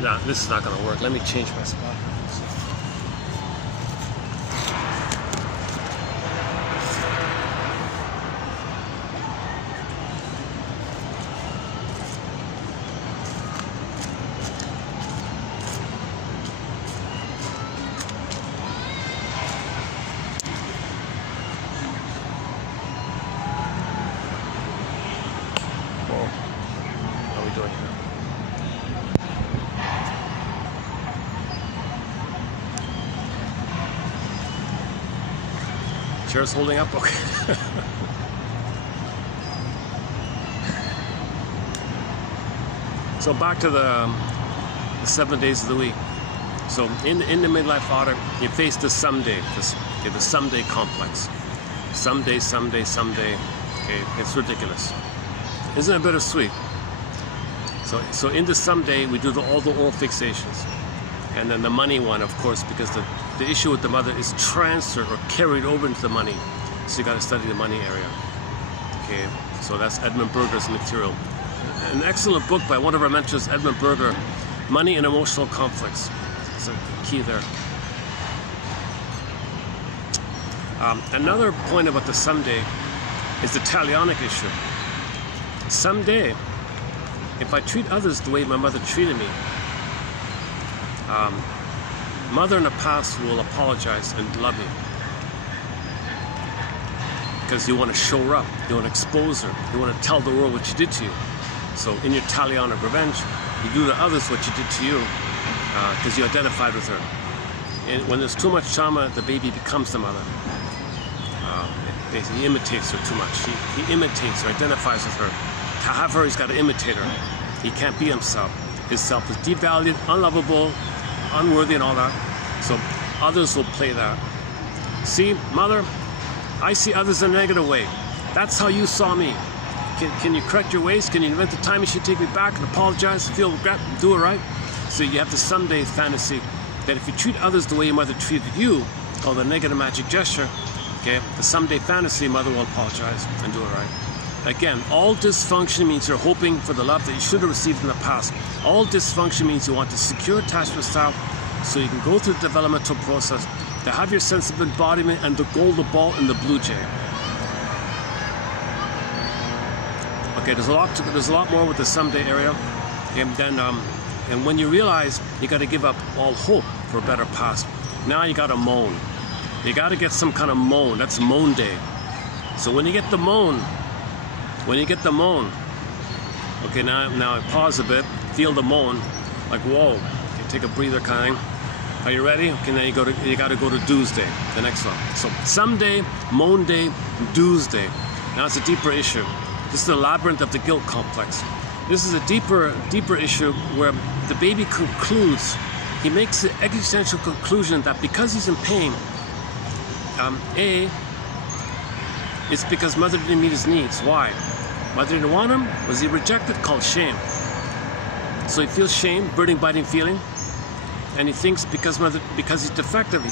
No, this is not going to work. Let me change my spot. Whoa. How are we doing here? Chair's holding up? Okay. So back to the 7 days of the week. So in the midlife audit, you face the someday, the someday complex. Someday, someday, someday. Okay, it's ridiculous. Isn't it bittersweet? So in the someday, we do all the oral fixations. And then the money one, of course, because the issue with the mother is transferred or carried over into the money. So you got to study the money area. Okay, so that's Edmund Berger's material. An excellent book by one of our mentors, Edmund Berger, Money and Emotional Conflicts. It's a key there. Another point about the someday is the talionic issue. Someday, if I treat others the way my mother treated me, mother in the past will apologize and love me because you want to show her up, you want to expose her, you want to tell the world what she did to you. So in your talionic revenge, you do to others what she did to you because you identified with her. And when there's too much trauma, the baby becomes the mother. He imitates her too much. He imitates her, identifies with her. To have her, he's got to imitate her. He can't be himself. His self is devalued, unlovable, unworthy, and all that. So others will play that. See, mother, I see others in a negative way. That's how you saw me. Can you correct your ways? Can you invent the time you should take me back and apologize, feel regret, and do it right? So you have the someday fantasy that if you treat others the way your mother treated you, called the negative magic gesture, okay, the someday fantasy, mother will apologize and do it right. Again, all dysfunction means you're hoping for the love that you should have received in the past. All dysfunction means you want to secure attachment style so you can go through the developmental process to have your sense of embodiment and the golden ball and the blue jay. Okay, there's a lot more with the someday area, and then and when you realize you got to give up all hope for a better past, now you got to moan. You got to get some kind of moan. That's moan day. So when you get the moan, okay, now I pause a bit, feel the moan, like whoa. Okay, take a breather, kind. Are you ready? Okay, now you got to go to Tuesday, the next one. So someday, moan day, Tuesday. Now it's a deeper issue. This is the labyrinth of the guilt complex. This is a deeper issue where the baby concludes. He makes the existential conclusion that because he's in pain, it's because mother didn't meet his needs. Why? Mother didn't want him. Was he rejected? Called shame. So he feels shame, burning, biting feeling, and he thinks because he's defective,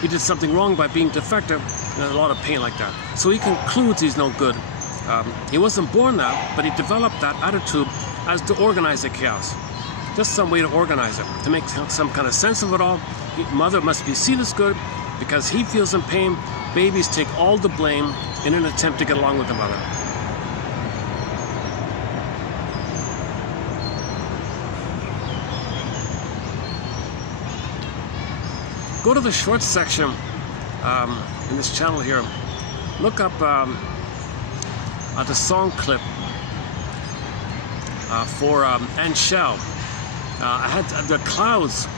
he did something wrong by being defective, and a lot of pain like that. So he concludes he's no good. He wasn't born that, but he developed that attitude as to organize the chaos. Just some way to organize it, to make some kind of sense of it all. Mother must be seen as good because he feels in pain. Babies take all the blame in an attempt to get along with the mother. Go to the short section in this channel here. Look up the song clip for and Shell. I had the clouds,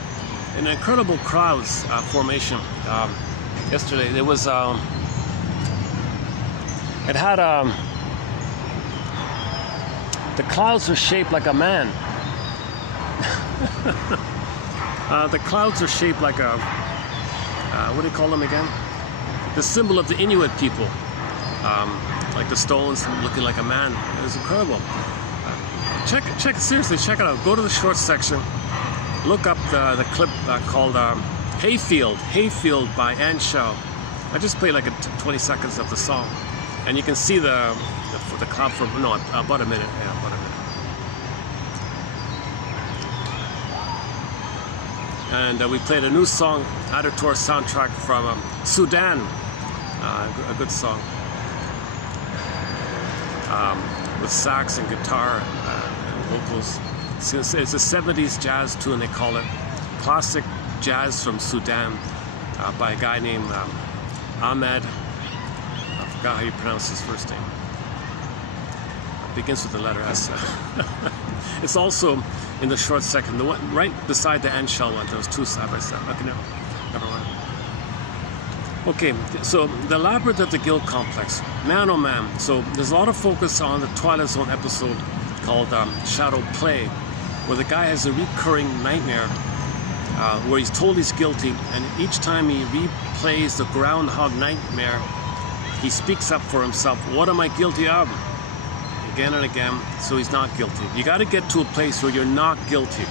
an incredible clouds formation yesterday. There was it had the clouds are shaped like a man. The clouds are shaped like a what do you call them again? The symbol of the Inuit people, like the stones looking like a man. It was incredible. Seriously, check it out. Go to the short section. Look up the clip called Hayfield by Ann Shell. I just played like 20 seconds of the song, and you can see the cloud for about a minute. Yeah, about a minute. And we played a new song added to our soundtrack from Sudan, a good song, with sax and guitar and vocals. It's a 70s jazz tune, they call it. Classic jazz from Sudan by a guy named Ahmed. I forgot how you pronounce his first name. It begins with the letter S. It's also in the short section, the one right beside the Ann Shell one. Those two side by side. Okay, no, never mind. Okay, so the labyrinth of the guilt complex. Man, oh man. So there's a lot of focus on the Twilight Zone episode called Shadow Play, where the guy has a recurring nightmare where he's told he's guilty, and each time he replays the groundhog nightmare, he speaks up for himself. What am I guilty of? Again and again, so he's not guilty. You got to get to a place where you're not guilty.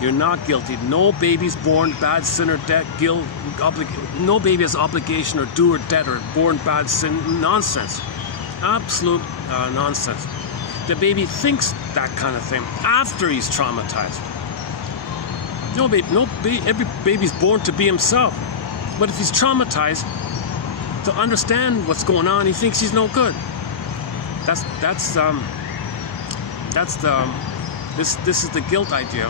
You're not guilty. No baby's born bad, sin, or debt, guilt, no baby has obligation or due or debt or born bad, sin. Nonsense. Absolute nonsense. The baby thinks that kind of thing after he's traumatized. Every baby's born to be himself. But if he's traumatized, to understand what's going on, he thinks he's no good. This is the guilt idea,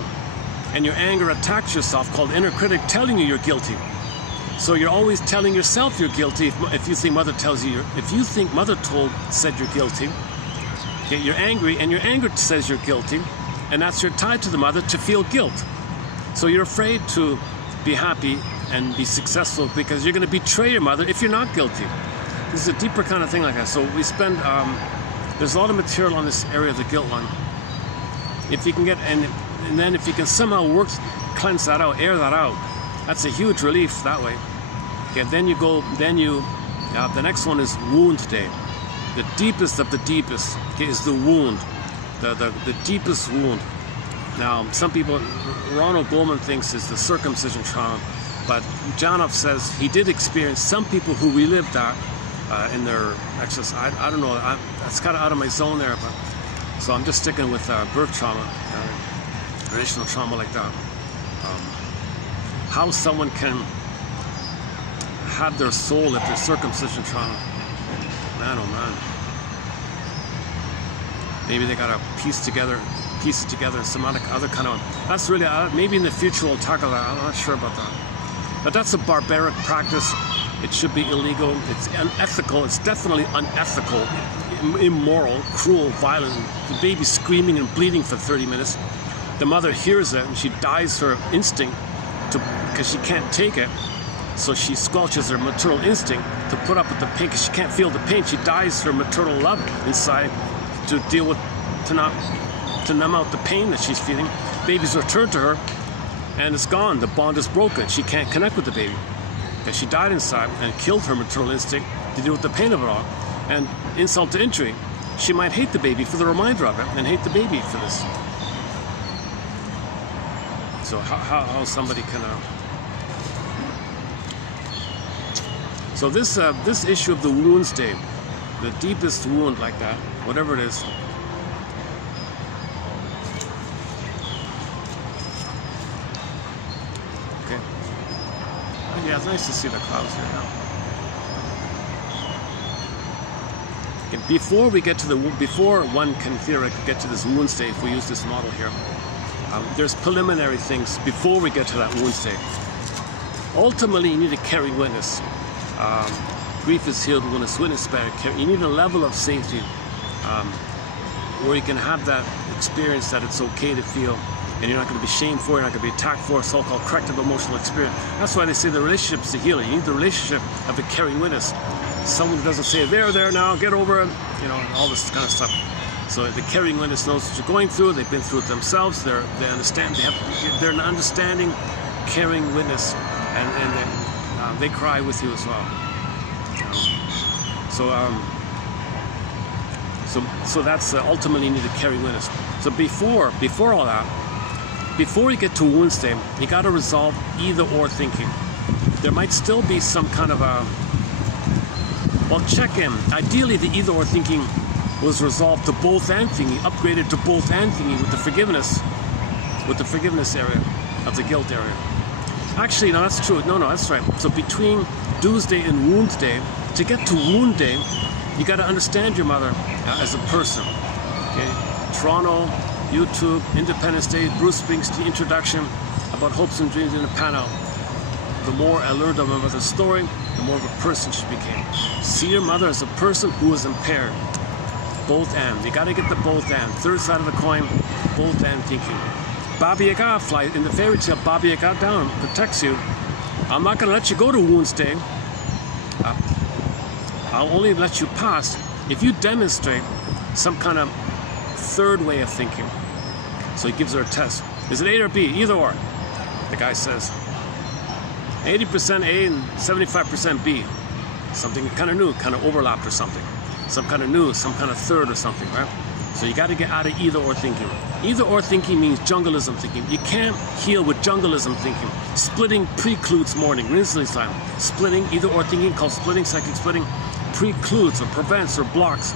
and your anger attacks yourself, called inner critic, telling you you're guilty. So you're always telling yourself you're guilty. If you think mother tells you, if you think mother said you're guilty, okay, you're angry, and your anger says you're guilty, and that's your tie to the mother to feel guilt. So you're afraid to be happy and be successful because you're going to betray your mother if you're not guilty. This is a deeper kind of thing like that. So we spend. There's a lot of material on this area of the guilt one. If you can get, and then if you can somehow cleanse that out, air that out, that's a huge relief that way. Okay, the next one is Wound Day. The deepest of the deepest, okay, is the wound, the deepest wound. Now, some people, Ronald Goldman thinks it's the circumcision trauma, but Janoff says he did experience some people who relived that in their exercise. I don't know, that's kind of out of my zone there, but so I'm just sticking with birth trauma, traditional trauma like that. How someone can have their soul if there's circumcision trauma. Man, oh man. Maybe they gotta piece it together some other kind of. That's really maybe in the future we'll tackle that. I'm not sure about that. But that's a barbaric practice. It should be illegal. It's unethical. It's definitely unethical, immoral, cruel, violent. The baby's screaming and bleeding for 30 minutes. The mother hears it and she dies her instinct because she can't take it. So she squelches her maternal instinct to put up with the pain because she can't feel the pain. She dies her maternal love inside to deal with, to numb out the pain that she's feeling. Baby's returned to her and it's gone. The bond is broken. She can't connect with the baby. She died inside and killed her maternal instinct to deal with the pain of it all. And insult to injury, she might hate the baby for the reminder of it and hate the baby for this. So how somebody can... So this issue of the wounds day, the deepest wound like that, whatever it is, okay. Yeah, it's nice to see the clouds here now. Okay, before we get to before one can theoretically get to this wound state, if we use this model here, there's preliminary things before we get to that wound state. Ultimately, you need a caring witness. Grief is healed when it's witnessed by a caring. You need a level of safety where you can have that experience that it's okay to feel, and you're not going to be shamed for it, you're not going to be attacked for a so-called corrective emotional experience. That's why they say the relationship is the healer. You need the relationship of a caring witness. Someone who doesn't say, there now, get over it, you know, and all this kind of stuff. So the caring witness knows what you're going through. They've been through it themselves. They understand. They're an understanding, caring witness, and they cry with you as well. So that's ultimately you need a caring witness. So before all that, before you get to wound state, you got to resolve either/or thinking. There might still be some kind of a check in. Ideally, the either/or thinking was resolved to both and thinking, upgraded to both and thinking with the forgiveness area of the guilt area. Actually, no, that's true. No, that's right. So between Doomsday and Wound Day, to get to Wound Day, you got to understand your mother as a person. Okay, Toronto, YouTube, Independence Day, Bruce Springsteen introduction about hopes and dreams in the panel. The more I learned of my mother's story, the more of a person she became. See your mother as a person who is impaired. Both and. You got to get the both and. Third side of the coin, both and thinking. Baba Yaga flies in the fairy tale. Baba Yaga down protects you. I'm not going to let you go to Wounds Day. I'll only let you pass if you demonstrate some kind of third way of thinking. So he gives her a test. Is it A or B? Either or. The guy says 80% A and 75% B. Something kind of new, kind of overlapped or something. Some kind of new, some kind of third or something, right? So you got to get out of either/or thinking. Either/or thinking means jungleism thinking. You can't heal with jungleism thinking. Splitting precludes mourning. Rinsley's time. Splitting, either/or thinking, called splitting, psychic splitting, precludes or prevents or blocks.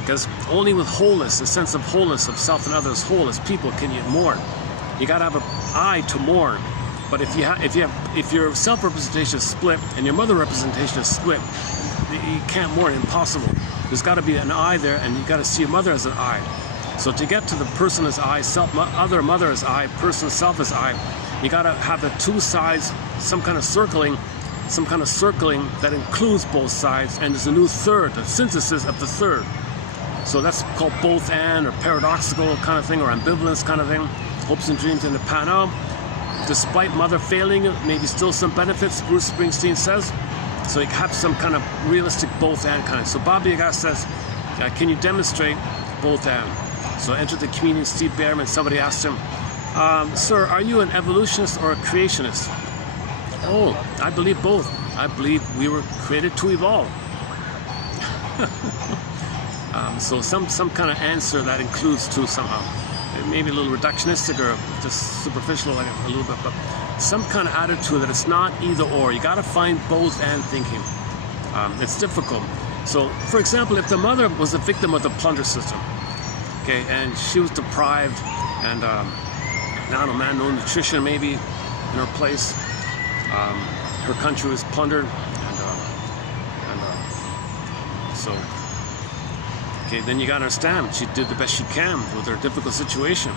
Because only with wholeness, a sense of wholeness of self and others, whole as people, can you mourn. You got to have an eye to mourn. But if your self-representation is split and your mother representation is split, you can't mourn. Impossible. There's got to be an I there, and you got to see your mother as an I. So to get to the person as I, other mother as I, person self as I, you got to have the two sides, some kind of circling that includes both sides, and there's a new third, the synthesis of the third. So that's called both and, or paradoxical kind of thing, or ambivalence kind of thing. Hopes and dreams in the panel. Despite mother failing, maybe still some benefits, Bruce Springsteen says. So you have some kind of realistic both and kind of. So Baba Yaga says, can you demonstrate both and? So enter the comedian Steve Behrman. Somebody asked him, sir, are you an evolutionist or a creationist? Oh, I believe both. I believe we were created to evolve. So some kind of answer that includes two somehow. Maybe a little reductionistic or just superficial, like a little bit, but some kind of attitude that it's not either or. You got to find both and thinking. It's difficult. So, for example, if the mother was a victim of the plunder system, okay, and she was deprived, and I don't know, man, no nutrition maybe in her place, her country was plundered, and so. Okay, then you gotta understand, she did the best she can with her difficult situation.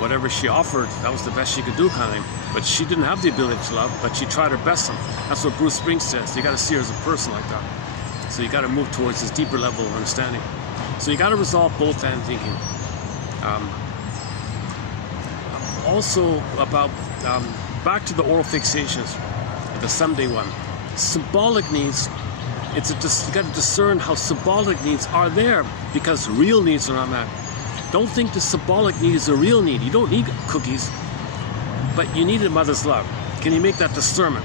Whatever she offered, that was the best she could do, kind of thing. But she didn't have the ability to love, but she tried her best. That's what Bruce Springsteen says. You gotta see her as a person like that. So you gotta move towards this deeper level of understanding. So you gotta resolve both and thinking. Also about, back to the oral fixations, the someday one. Symbolic needs, you got to discern how symbolic needs are there because real needs are not met. Don't think the symbolic need is a real need. You don't need cookies, but you need a mother's love. Can you make that discernment?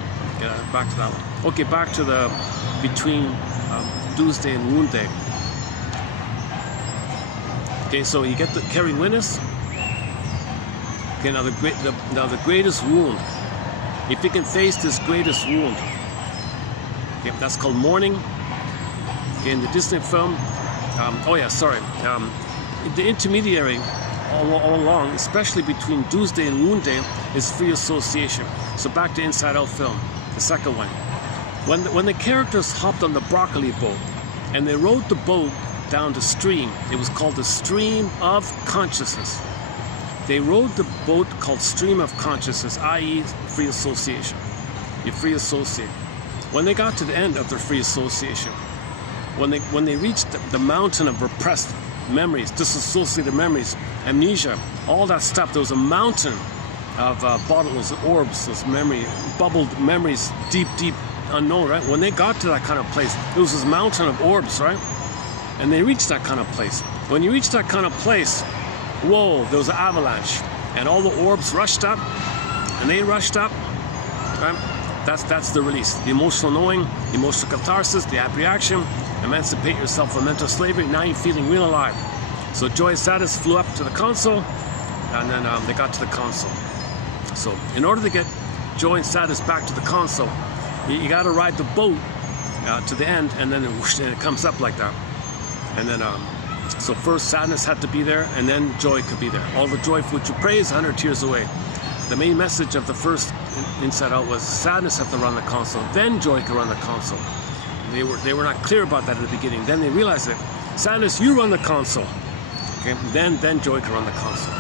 Back to that one. Okay, back to the between Doomsday and Wound Day. Okay, so you get the carrying witness. Okay, now the greatest wound. If you can face this greatest wound, okay, that's called mourning. Okay, in the Disney film, the intermediary all along, especially between Doomsday and Wound Day, is free association. So back to Inside Out film, the second one. When the characters hopped on the broccoli boat and they rowed the boat down the stream, it was called the Stream of Consciousness. They rowed the boat called Stream of Consciousness, i.e. free association. You free associate. When they got to the end of their free association, when they reached the mountain of repressed memories, disassociated memories, amnesia, all that stuff, there was a mountain of bottles, orbs, those bubbled memories, deep unknown, right? When they got to that kind of place, it was this mountain of orbs, right? And they reached that kind of place. When you reach that kind of place, whoa, there was an avalanche, and all the orbs rushed up, and they rushed up, right? That's the release. The emotional knowing, the emotional catharsis, the happy reaction, emancipate yourself from mental slavery. Now you're feeling real alive. So joy and sadness flew up to the console, and then they got to the console. So in order to get joy and sadness back to the console, you got to ride the boat to the end, and then it comes up like that. And then, so first sadness had to be there, and then joy could be there. All the joy for which you praise, 100 tears away. The main message of the first Inside Out was sadness had to run the console, then joy could run the console. They were not clear about that at the beginning. Then they realized that sadness, you run the console. Okay, then joy can run the console.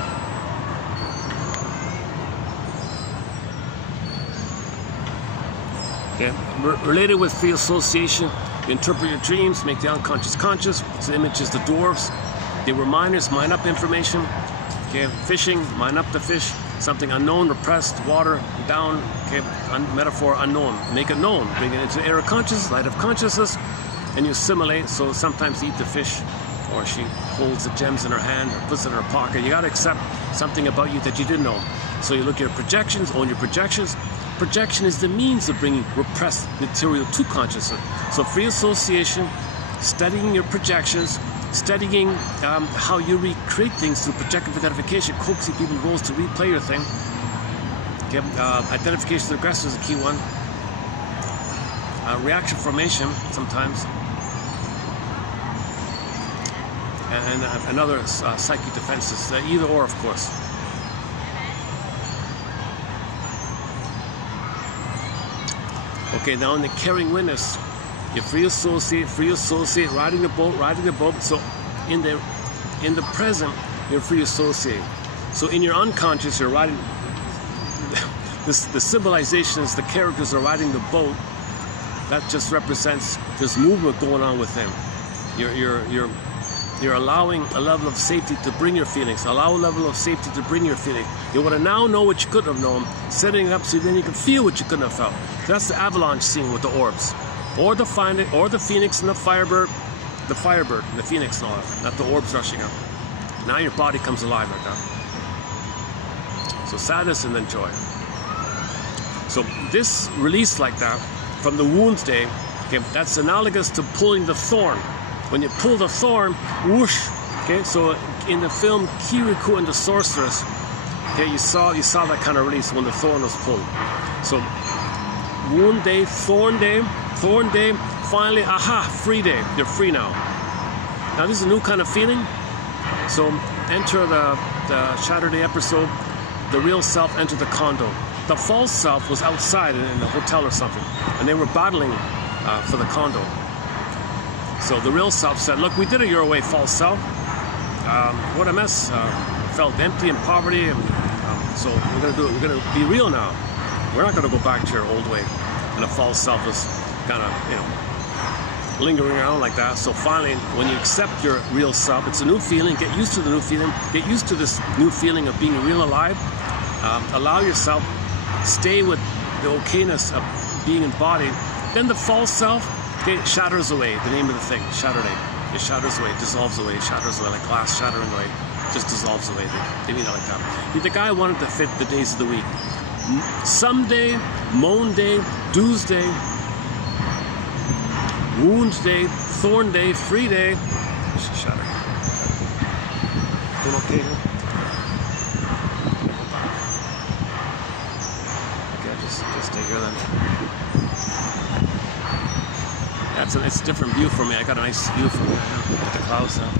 Okay. Related with free association, you interpret your dreams, make the unconscious conscious. So the image is the dwarves. They were miners, mine up information. Okay, fishing, mine up the fish. Something unknown, repressed, water, down, okay, metaphor unknown. Make it known, bring it into the air of consciousness, light of consciousness, and you assimilate. So sometimes you eat the fish, or she holds the gems in her hand, or puts it in her pocket. You got to accept something about you that you didn't know. So you look at your projections, own your projections. Projection is the means of bringing repressed material to consciousness. So free association, studying your projections, studying how you recreate things through projective identification, coaxing people in roles to replay your thing. Okay, identification of the aggressor is a key one. Reaction formation sometimes. And other psychic defenses, either or, of course. Okay, now in the carrying witness, you free associate, riding the boat. So in the present, you're free associate. So in your unconscious, you're riding. The symbolization is the characters are riding the boat. That just represents this movement going on with them. You're allowing a level of safety to bring your feelings. Allow a level of safety to bring your feelings. You want to now know what you couldn't have known, setting it up so then you can feel what you couldn't have felt. That's the avalanche scene with the orbs. Or the phoenix and the firebird, and the phoenix and all that, not the orbs rushing up. Now your body comes alive like that. So sadness and then joy. So this release like that from the wound day, okay, that's analogous to pulling the thorn. When you pull the thorn, whoosh. Okay, so in the film Kirikou and the Sorceress, okay, you saw that kind of release when the thorn was pulled. So wound day, thorn day, finally, aha, free day. You're free now. Now this is a new kind of feeling. So enter the Saturday episode, the real self entered the condo. The false self was outside in a hotel or something, and they were battling for the condo. So the real self said, look, we did it your way, false self. What a mess. Felt empty and poverty. And, so we're going to do it. We're going to be real now. We're not going to go back to your old way. And the false self was kind of, lingering around like that. So finally, when you accept your real self, it's a new feeling. Get used to the new feeling. Get used to this new feeling of being real alive. Allow yourself, stay with the okayness of being embodied. Then the false self, okay, shatters away. The name of the thing, shatter day. It shatters away, dissolves away, shatters away, like glass shattering away. Just dissolves away. They mean it like that. The guy wanted to fit the days of the week. Someday, moan day, Tuesday, wound day, thorn day, free day. Shatter. Doing okay here? Okay, just stay here then. It's a different view for me. I got a nice view from here. Look at the clouds now.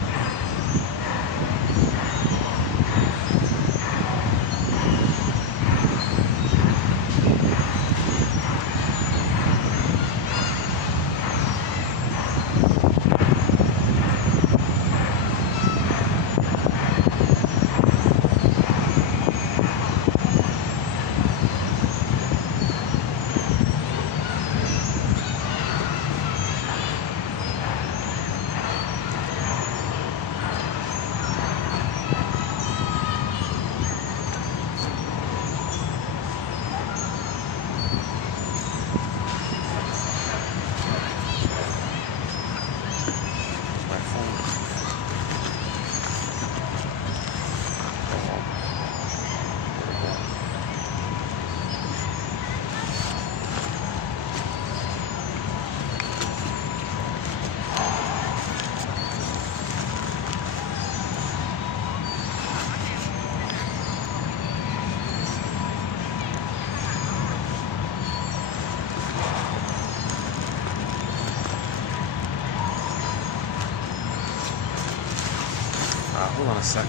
Hold on a sec.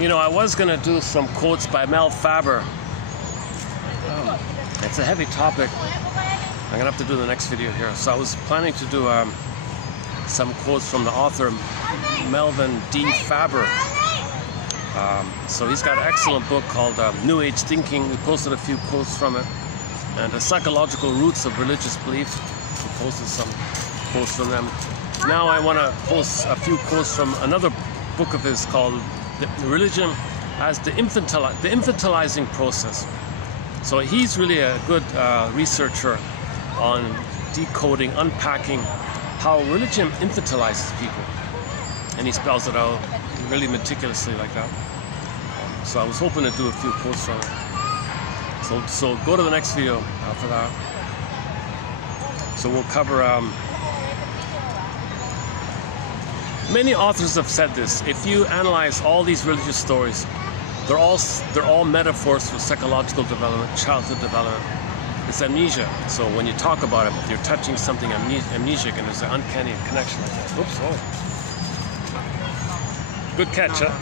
You know, I was going to do some quotes by Mel Faber. It's a heavy topic. I'm going to have to do the next video here. So I was planning to do some quotes from the author Melvin D. Faber. So he's got an excellent book called New Age Thinking. We posted a few quotes from it. And the psychological roots of religious belief. We posted some quotes from them. Now I want to post a few quotes from another book of his called The Religion as the Infantilizing Process. So he's really a good researcher on decoding, unpacking how religion infantilizes people. And he spells it out really meticulously like that. So I was hoping to do a few quotes from it. So go to the next video for that. So we'll cover... Many authors have said this. If you analyze all these religious stories, they're all metaphors for psychological development, childhood development. It's amnesia. So when you talk about it, you're touching something amnesic, and there's an uncanny connection like that. Oops, oh. Good catch, huh?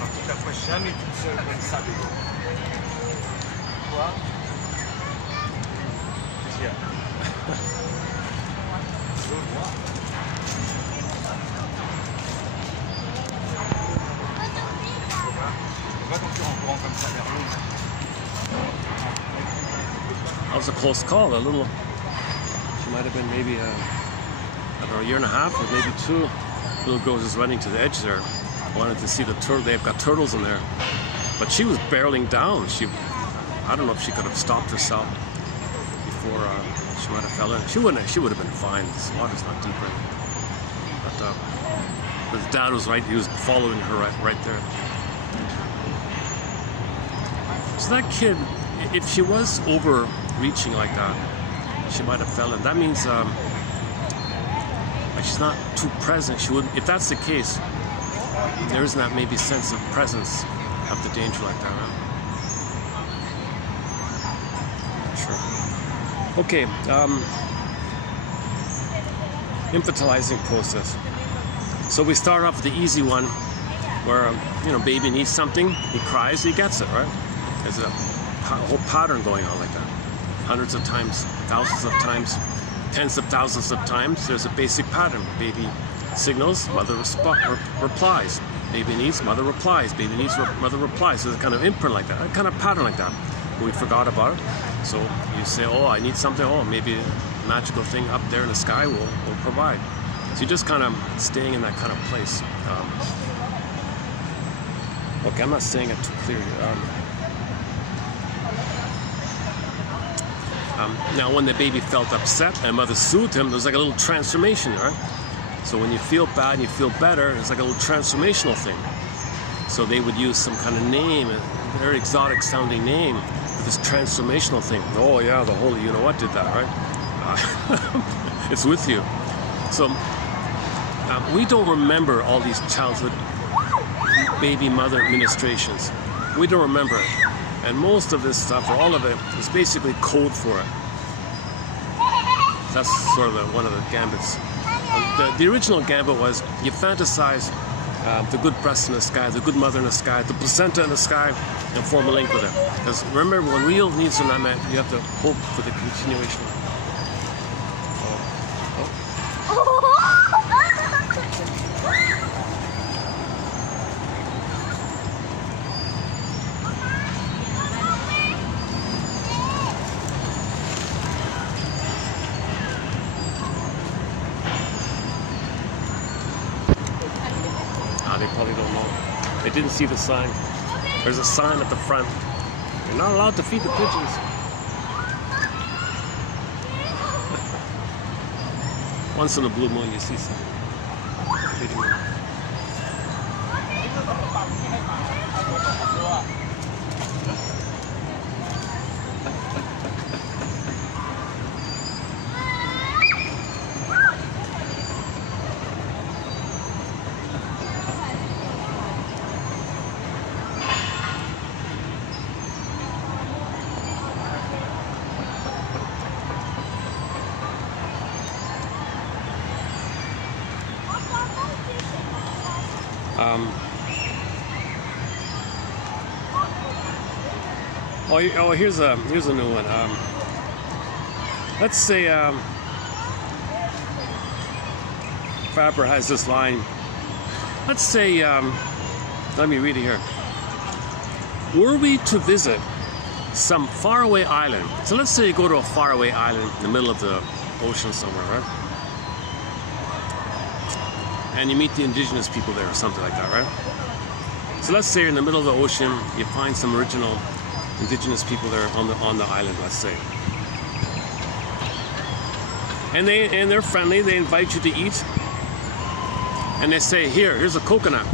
That was a close call. She might have been maybe I don't know, a year and a half or maybe two. Little girl was just running to the edge there. Wanted to see the turtle. They've got turtles in there, but she was barreling down. I don't know if she could have stopped herself before she might have fell in. She would have been fine. The water's not deep right. But his dad was right. He was following her right there. So that kid, if she was overreaching like that, she might have fell in. That means like she's not too present. She wouldn't. If that's the case, there isn't that maybe sense of presence of the danger like that, right? Sure. Okay. Infantilizing process. So we start off with the easy one, where baby needs something, he cries, he gets it, right? There's a whole pattern going on like that. Hundreds of times, thousands of times, tens of thousands of times. There's a basic pattern. Baby signals, mother replies. Baby needs, mother replies. Baby needs, mother replies. So it's a kind of imprint like that, a kind of pattern like that. We forgot about it. So you say, oh, I need something. Oh, maybe a magical thing up there in the sky will provide. So you're just kind of staying in that kind of place. Okay, I'm not saying it too clear here. Now, when the baby felt upset and mother soothed him, there's like a little transformation, right? So when you feel bad and you feel better, it's like a little transformational thing. So they would use some kind of name, a very exotic sounding name, for this transformational thing. Oh yeah, the holy you-know-what did that, right? It's with you. So we don't remember all these childhood baby mother ministrations. We don't remember it. And most of this stuff, or all of it, is basically code for it. That's sort of one of the gambits. The original gambit was you fantasize the good breast in the sky, the good mother in the sky, the placenta in the sky, and form a link with it. Because remember, when real needs are not met, you have to hope for the continuation. They probably don't know. They didn't see the sign. There's a sign at the front. You're not allowed to feed the pigeons. Once in a blue moon you see some feeding them. Here's a new one. Let's say Faber has this line. Let's say, let me read it here. Were we to visit some faraway island, so let's say you go to a faraway island in the middle of the ocean somewhere, right? And you meet the indigenous people there or something like that, right? So let's say you're in the middle of the ocean, you find some original indigenous people there on the island, let's say. And they're friendly, they invite you to eat. And they say, here's a coconut.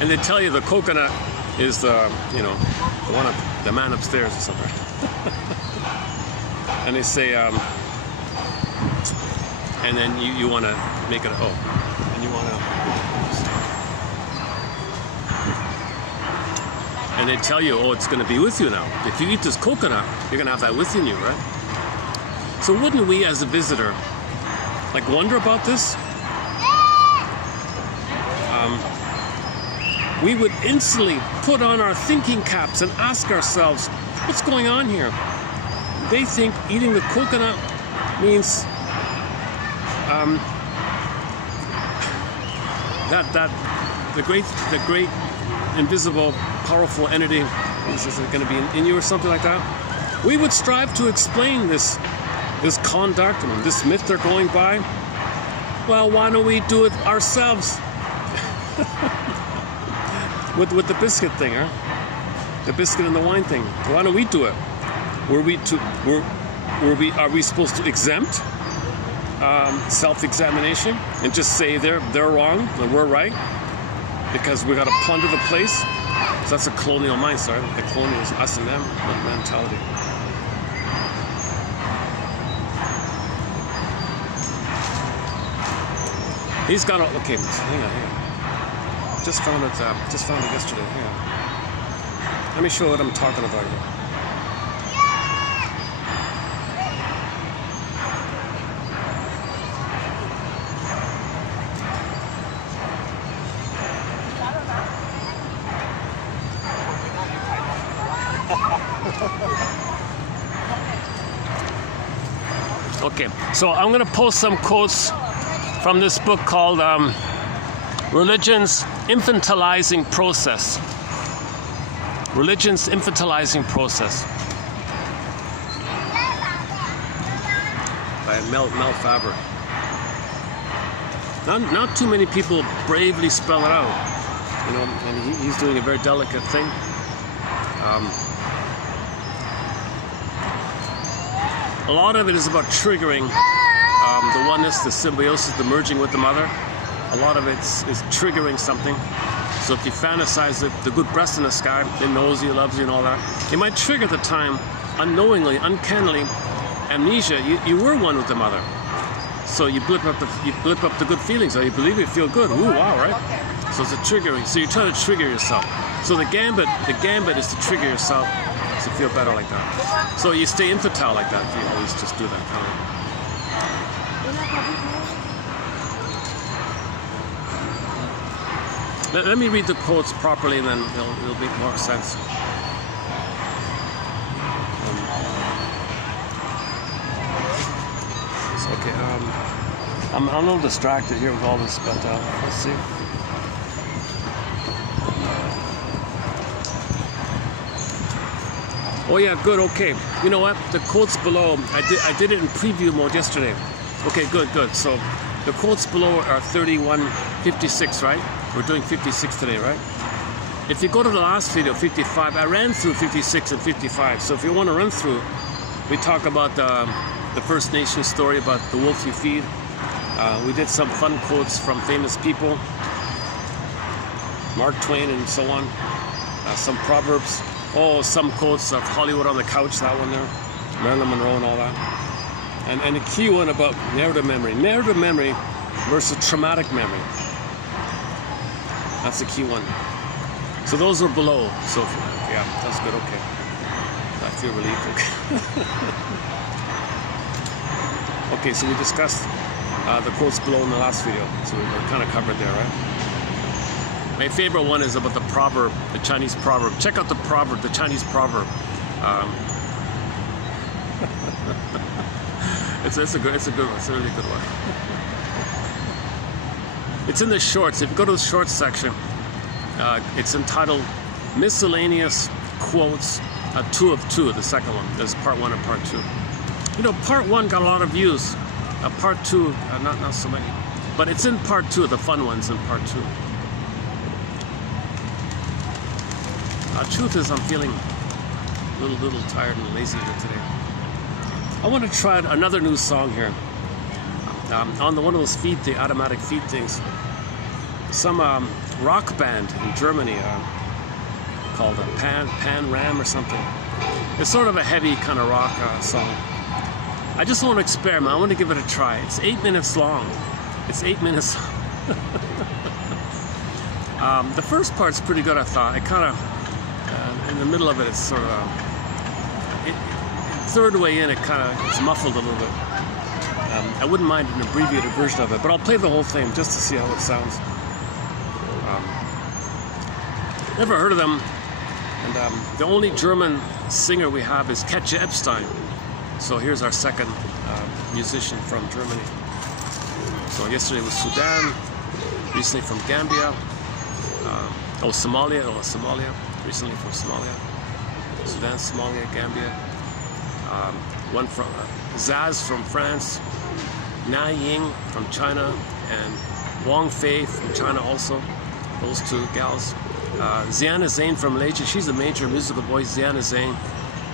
And they tell you the coconut is the, the man upstairs or something. And they say, and then you want to make it a hope. And you want to, and they tell you, oh, it's going to be with you now. If you eat this coconut, you're going to have that within you, right? So wouldn't we as a visitor, like, wonder about this? We would instantly put on our thinking caps and ask ourselves, what's going on here? They think eating the coconut means that the great invisible powerful entity is going to be in you or something like that. We would strive to explain this conduct and this myth they're going by. Well, why don't we do it ourselves? with the biscuit thing, huh? The biscuit and the wine thing. Why don't we do it? Are we supposed to exempt self-examination and just say they're wrong and we're right because we got to plunder the place? So that's a colonial mindset, right? The colonial is us and them mentality. He's got a, okay, hang on. Just found it yesterday. Hang on. Let me show you what I'm talking about here. Okay, so I'm going to post some quotes from this book called Religion's Infantilizing Process. Religion's Infantilizing Process by Mel Faber. Not too many people bravely spell it out, you know, and he's doing a very delicate thing. A lot of it is about triggering the oneness, the symbiosis, the merging with the mother. A lot of it is triggering something. So if you fantasize the good breast in the sky, it knows you, loves you and all that, it might trigger the time, unknowingly, uncannily, amnesia, you were one with the mother. So you blip up the good feelings, or you believe you feel good. Ooh, wow, right? So it's a triggering. So you try to trigger yourself. So the gambit is to trigger yourself to feel better like that. So you stay infantile like that if you always just do that kind of. Let me read the quotes properly, and then it'll make more sense. Okay, I'm a little distracted here with all this, but let's see. Oh yeah, good. Okay, you know what? The quotes below, I did it in preview mode yesterday. Okay, good. So the quotes below are 31:56, right? We're doing 56 today, right? If you go to the last video, 55, I ran through 56 and 55. So if you want to run through, we talk about the First Nation story about the wolf you feed. We did some fun quotes from famous people, Mark Twain and so on. Some proverbs. Oh, some quotes of Hollywood on the Couch, that one there. Marilyn Monroe and all that. And a key one about narrative memory. Narrative memory versus traumatic memory. That's the key one. So those are below. So yeah, that's good. Okay. I feel relieved. Okay. Okay, so we discussed the quotes below in the last video. So we were kind of covered there, right? My favorite one is about the proverb, the Chinese proverb. Check out the proverb, the Chinese proverb. It's a good one. It's a really good one. It's in the shorts. If you go to the shorts section, it's entitled Miscellaneous Quotes 2 of 2, the second one. There's part 1 and part 2. You know, part 1 got a lot of views. Part 2, not so many. But it's in part 2, the fun ones in part 2. Truth is, I'm feeling a little tired and lazy here today. I want to try another new song here. On one of those the automatic feed things. Some rock band in Germany called Pan Ram or something. It's sort of a heavy kind of rock song. I just want to experiment. I want to give it a try. It's 8 minutes long. It's 8 minutes. The first part's pretty good, I thought. It kind of, in the middle of it, it's sort of, third way in, it's muffled a little bit. I wouldn't mind an abbreviated version of it, but I'll play the whole thing just to see how it sounds. Never heard of them, and the only German singer we have is Katja Epstein. So here's our second musician from Germany. So yesterday was Sudan, recently from Gambia, Somalia, recently from Somalia, Sudan, Somalia, Gambia, one from Zaz from France, Na Ying from China, and Wang Fei from China also, those two gals. Ziana Zain from Malaysia, she's a major musical voice, Ziana Zain,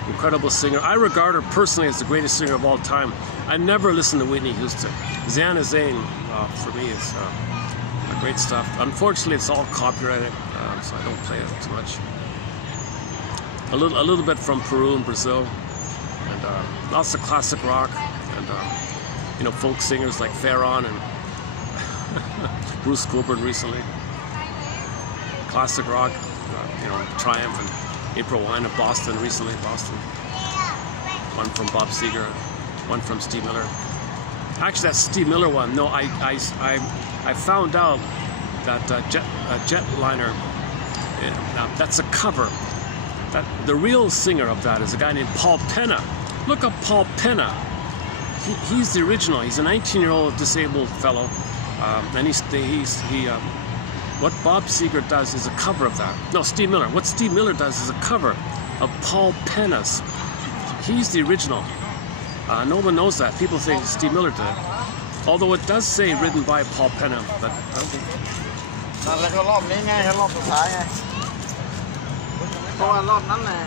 incredible singer. I regard her personally as the greatest singer of all time. I never listened to Whitney Houston. Ziana Zain, for me, is great stuff. Unfortunately, it's all copyrighted, so I don't play it too much. A little bit from Peru and Brazil, and lots of classic rock, and folk singers like Farron and Bruce Coburn recently. Classic rock, Triumph and April Wine of Boston recently, One from Bob Seger, one from Steve Miller. Actually, that Steve Miller one, no, I found out that Jetliner, that's a cover. The real singer of that is a guy named Paul Penna. Look up Paul Penna. He's the original. He's a 19-year-old disabled fellow, and what Bob Seger does is a cover of that. No, Steve Miller. What Steve Miller does is a cover of Paul Penna's. He's the original. No one knows that. People think Steve Miller did it. Although it does say written by Paul Penna, but I don't think. แล้วก็รอบนี้ไงรอบสุดท้ายไงเพราะว่ารอบนั้นน่ะ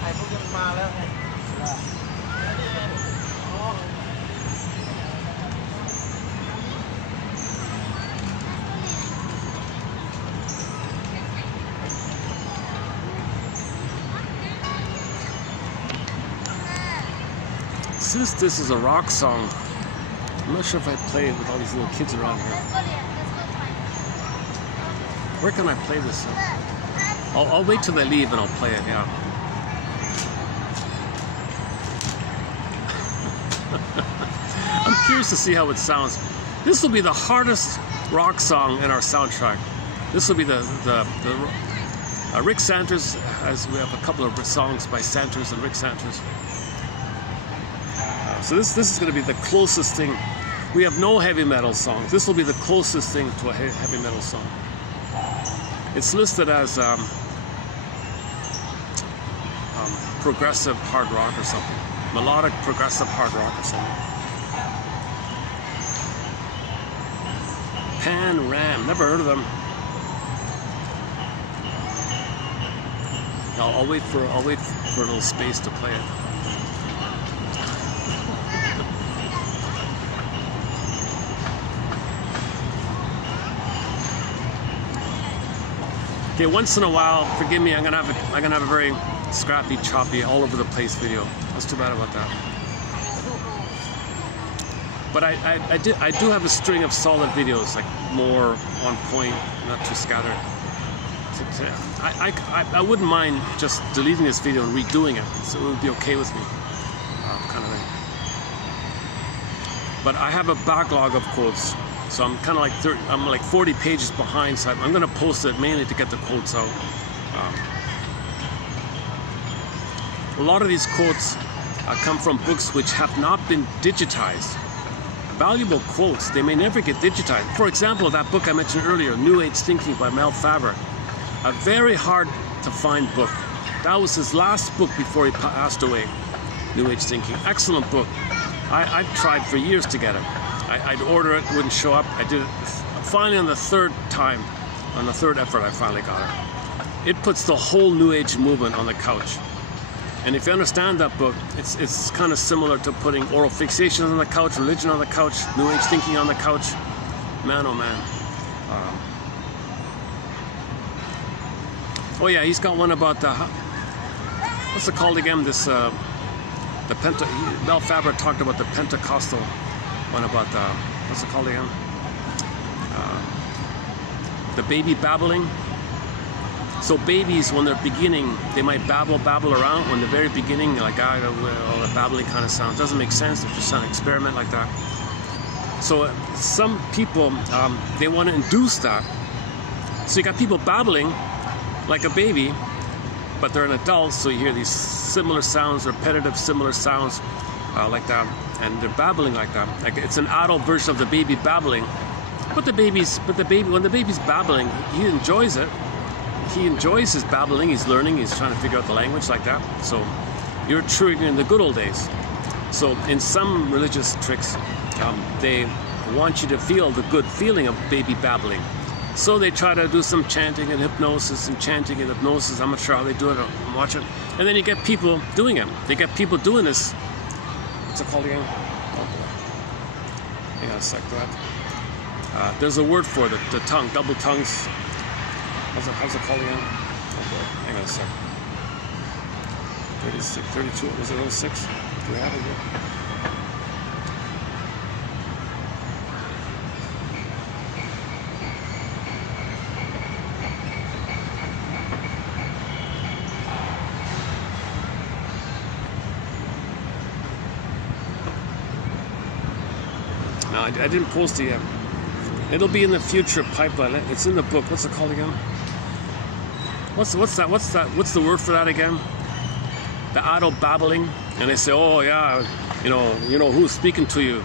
ไอ้พวกมันมาแล้วไง Since this is a rock song, I'm not sure if I play it with all these little kids around here. Where can I play this? I'll wait till they leave and I'll play it, yeah. I'm curious to see how it sounds. This will be the hardest rock song in our soundtrack. This will be the Rick Sanders, as we have a couple of songs by Sanders and Rick Sanders. So this is going to be the closest thing. We have no heavy metal songs. This will be the closest thing to a heavy metal song. It's listed as progressive hard rock or something. Melodic progressive hard rock or something. Pan Ram, never heard of them. I'll wait for a little space to play it. Okay, once in a while, forgive me, I'm gonna have a very scrappy, choppy, all over the place video. That's too bad about that. But I do have a string of solid videos, like more on point, not too scattered. I wouldn't mind just deleting this video and redoing it, so it would be okay with me, kind of thing. But I have a backlog of quotes. So I'm kind of like I'm like 40 pages behind, so I'm going to post it mainly to get the quotes out. A lot of these quotes come from books which have not been digitized. Valuable quotes, they may never get digitized. For example, that book I mentioned earlier, New Age Thinking by Mel Faber, a very hard to find book. That was his last book before he passed away, New Age Thinking. Excellent book. I've tried for years to get it. I'd order it, wouldn't show up. I did it finally on the third time, on the third effort I finally got it. It puts the whole New Age movement on the couch. And if you understand that book, it's kind of similar to putting oral fixations on the couch, religion on the couch, New Age thinking on the couch. Man, oh man. Oh yeah, he's got one about the, what's it called again? This, Mel Faber talked about the Pentecostal one about the, what's it called again? The baby babbling. So babies, when they're beginning, they might babble around. When the very beginning, like all the babbling kind of sound doesn't make sense. It's just an experiment like that. So some people, they want to induce that. So you got people babbling like a baby, but they're an adult. So you hear these similar sounds, repetitive similar sounds like that, and they're babbling like that. Like it's an adult version of the baby babbling. When the baby's babbling, he enjoys it. He enjoys his babbling, he's learning, he's trying to figure out the language like that. So you're triggering in the good old days. So in some religious tricks, they want you to feel the good feeling of baby babbling. So they try to do some chanting and hypnosis and chanting and hypnosis. I'm not sure how they do it, I'm watching. And then you get people doing it. They get people doing this. What's it called again? Hang on a sec, go ahead. There's a word for it, the tongue, double tongues. How's it called again? Oh boy, hang on a sec. 36, 32, was it 06? Do we have it here? No, I didn't post it yet. It'll be in the future pipeline. It's in the book. What's it called again? What's that? What's the word for that again? The adult babbling. And they say, oh yeah, you know who's speaking to you.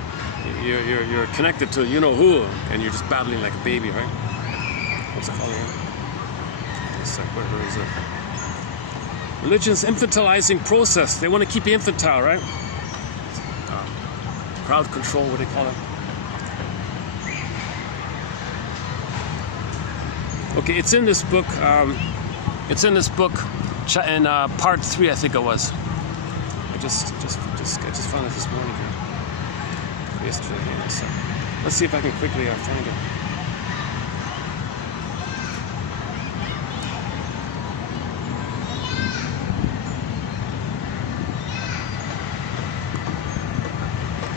You're connected to you know who, and you're just babbling like a baby, right? What's it called again? Where is it? Religion's infantilizing process. They want to keep you infantile, right? Crowd control, what do they call it? Okay, it's in this book. It's in this book, in part 3, I think it was. I just found it this morning here. Yesterday, yeah, so let's see if I can quickly find it.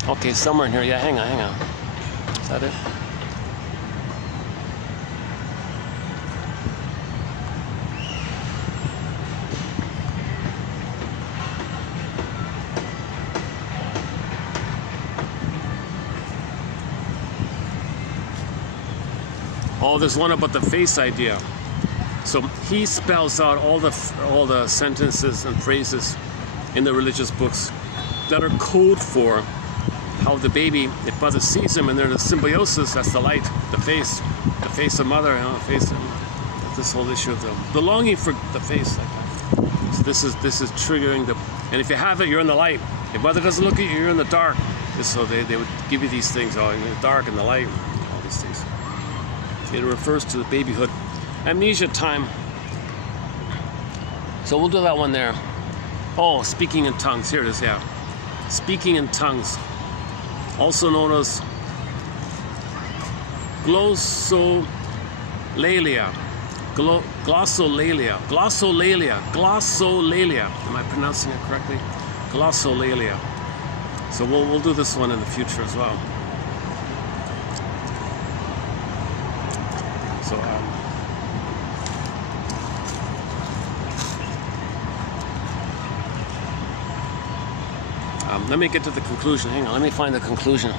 Okay, somewhere in here. Yeah, hang on. Is that it? Oh, there's one about the face idea. So he spells out all the sentences and phrases in the religious books that are code for how the baby, if mother sees him and they're in a symbiosis, that's the light, the face of mother, the face of this whole issue of the longing for the face like that. So this is triggering the, and if you have it, you're in the light. If mother doesn't look at you, you're in the dark. So they would give you these things, in the dark and the light, all these things. It refers to the babyhood. Amnesia time. So we'll do that one there. Oh, speaking in tongues. Here it is, yeah. Speaking in tongues. Also known as glossolalia. Glossolalia. Am I pronouncing it correctly? Glossolalia. So we'll do this one in the future as well. So let me get to the conclusion. Hang on, let me find the conclusion.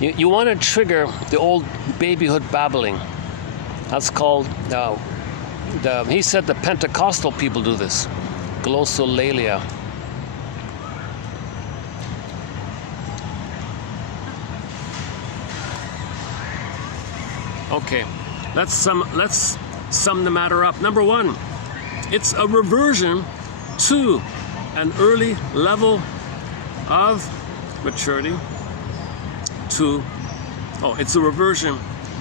You want to trigger the old babyhood babbling. That's called, he said the Pentecostal people do this. Glossolalia. Okay, let's sum the matter up. Number one, it's a reversion to an early level of maturity. It's a reversion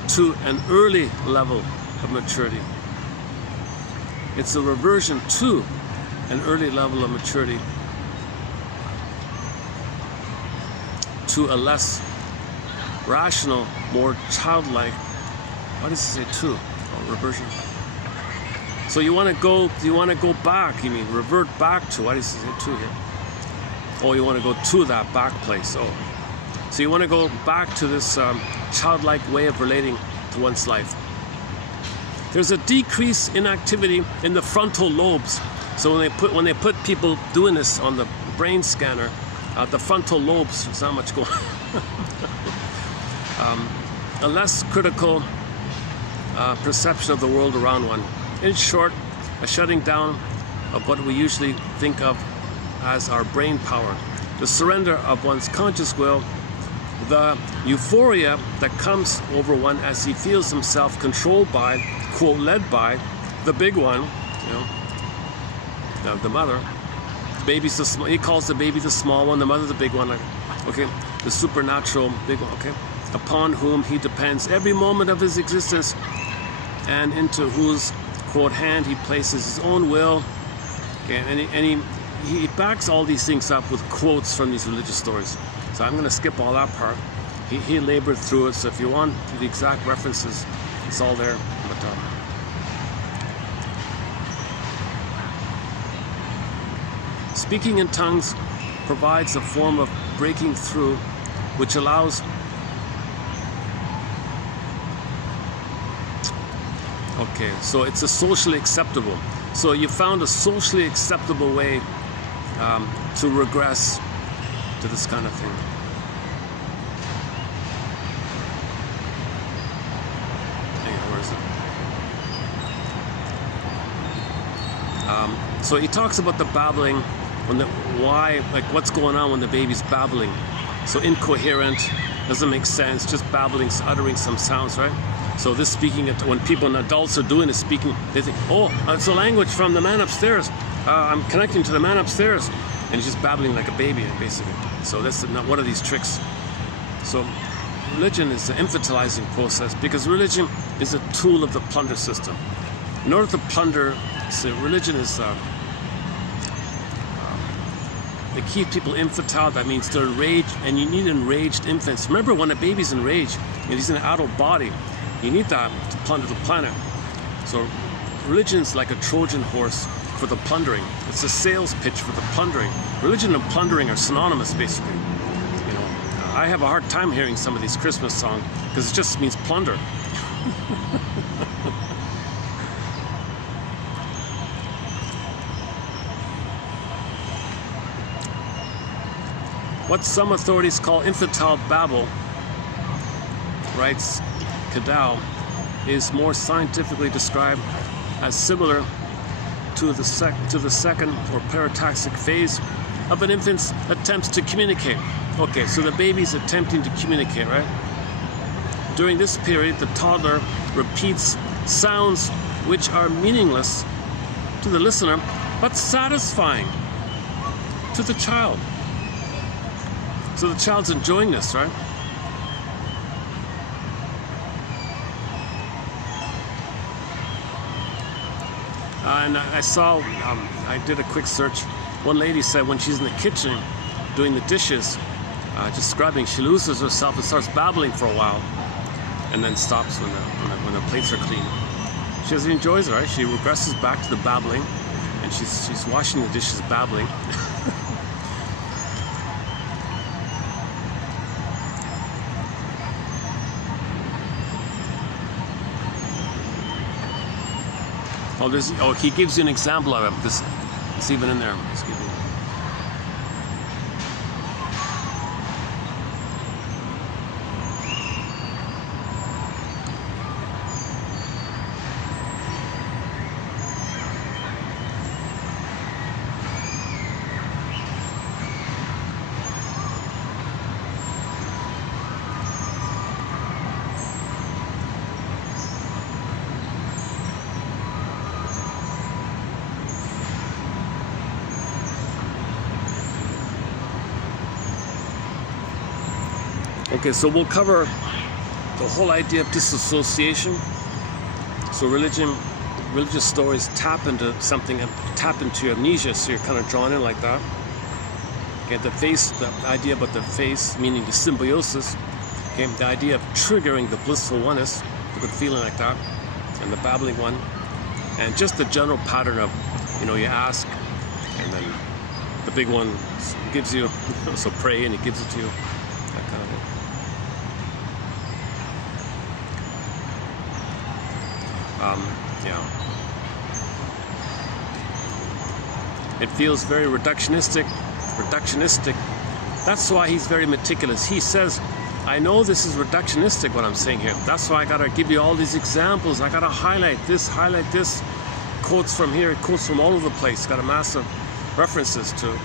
to an early level of maturity. It's a reversion to an early level of maturity to a less rational, more childlike. What does it say to? Oh, reversion. So you want to go back, you mean revert back to, what does it say to here? Oh, you want to go to that back place. Oh. So you want to go back to this childlike way of relating to one's life. There's a decrease in activity in the frontal lobes. So when they put people doing this on the brain scanner, the frontal lobes, there's not much going on. A less critical perception of the world around one. In short, a shutting down of what we usually think of as our brain power. The surrender of one's conscious will, the euphoria that comes over one as he feels himself controlled by, quote, led by, the big one, the mother. Baby's the small, he calls the baby the small one, the mother the big one, okay, the supernatural big one, okay, upon whom he depends every moment of his existence and into whose, quote, hand he places his own will, okay, and he backs all these things up with quotes from these religious stories. So I'm going to skip all that part. He labored through it, so if you want the exact references, it's all there. But, speaking in tongues provides a form of breaking through which allows okay, so it's a socially acceptable. So you found a socially acceptable way to regress to this kind of thing. Hang on, where is it? So he talks about the babbling, like what's going on when the baby's babbling. So incoherent, doesn't make sense, just babbling, uttering some sounds, right? So this speaking, when people and adults are doing this speaking, they think, oh, it's a language from the man upstairs. I'm connecting to the man upstairs. And he's just babbling like a baby, basically. So that's not one of these tricks. So religion is an infantilizing process because religion is a tool of the plunder system. In order to plunder, so religion is, they keep people infantile. That means they're enraged, and you need enraged infants. Remember, when a baby's enraged, and he's in an adult body, you need that to plunder the planet. So religion's like a Trojan horse for the plundering. It's a sales pitch for the plundering. Religion and plundering are synonymous, basically. You know, I have a hard time hearing some of these Christmas songs because it just means plunder. What some authorities call infantile babble, writes Cadell, is more scientifically described as similar to the second or parataxic phase of an infant's attempts to communicate. Okay, so the baby's attempting to communicate, right? During this period, the toddler repeats sounds which are meaningless to the listener, but satisfying to the child. So the child's enjoying this, right? And I saw, I did a quick search. One lady said when she's in the kitchen doing the dishes, just scrubbing, she loses herself and starts babbling for a while, and then stops when the plates are clean. She enjoys it, right? She regresses back to the babbling, and she's washing the dishes babbling. Oh, he gives you an example of it. It's even in there. Excuse me. Okay, so we'll cover the whole idea of disassociation. So religious stories tap into something, tap into amnesia, so you're kind of drawn in like that. Okay, the idea about the face, meaning the symbiosis. Okay, the idea of triggering the blissful oneness, the good feeling like that, and the babbling one. And just the general pattern of, you ask, and then the big one gives you, so pray and he gives it to you, that kind of thing. It feels very reductionistic. That's why he's very meticulous. He says, I know this is reductionistic what I'm saying here. That's why I gotta give you all these examples. I gotta highlight this, quotes from here, quotes from all over the place. Got a massive references to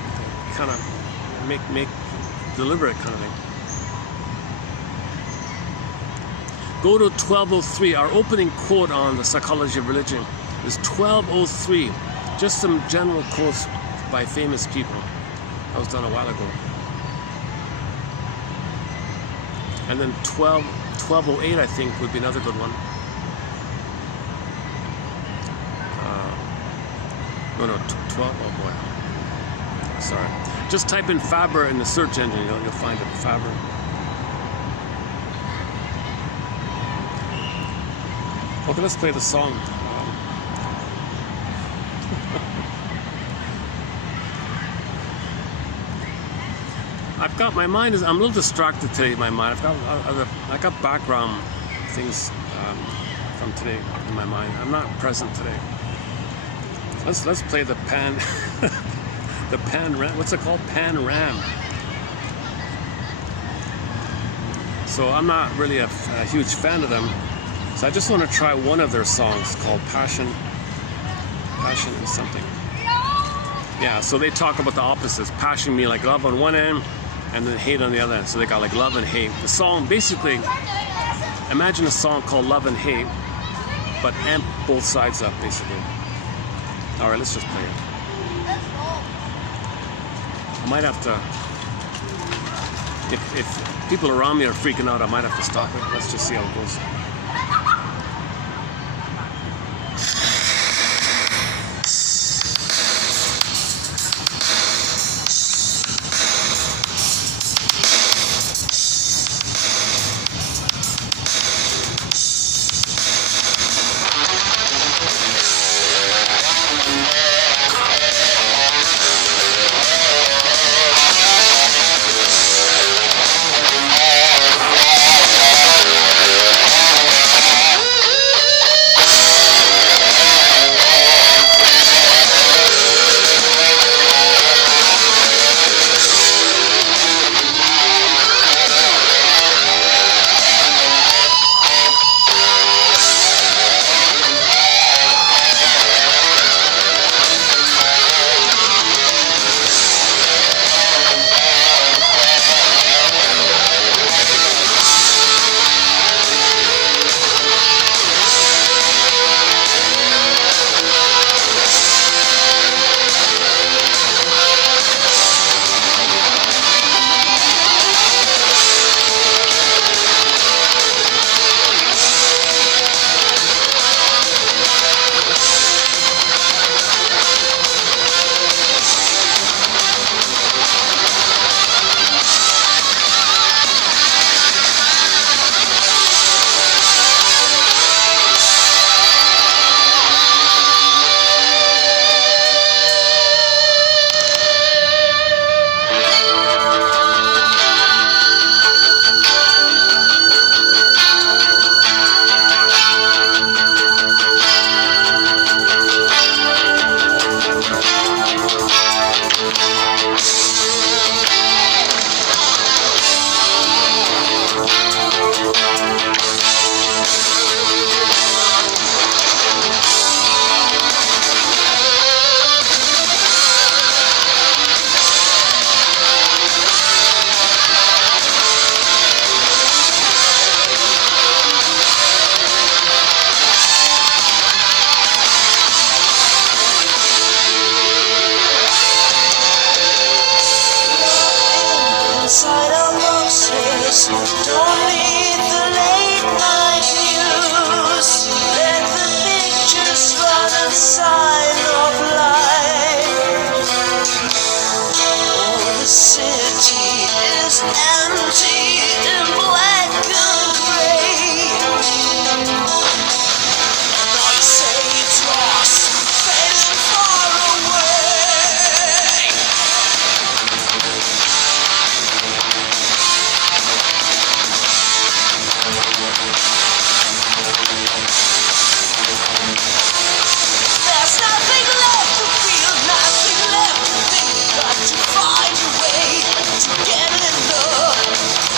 kind of make deliberate kind of thing. Go to 1203. Our opening quote on the psychology of religion is 1203. Just some general quotes by famous people. That was done a while ago. And then 1208, I think, would be another good one. No, 12. Oh boy. Sorry. Just type in Faber in the search engine. You'll find it. Faber. Okay, let's play the song. I've got my mind I'm a little distracted today. My mind. I got background things from today in my mind. I'm not present today. Let's play the pan. The pan ram. What's it called? Pan ram. So I'm not really a huge fan of them. So I just want to try one of their songs called Passion and something. Yeah, so they talk about the opposites. Passion mean like love on one end and then hate on the other end. So they got like love and hate. The song basically, imagine a song called Love and Hate, but amp both sides up basically. Alright, let's just play it. I might have to, if people around me are freaking out, I might have to stop it. Let's just see how it goes. Don't need the late night news. Let the pictures run a sign of light. Oh, the city is empty in black and gray. And I say it's lost, fading far away. There's nothing left to feel, nothing left to think. Got to find a way to get in love.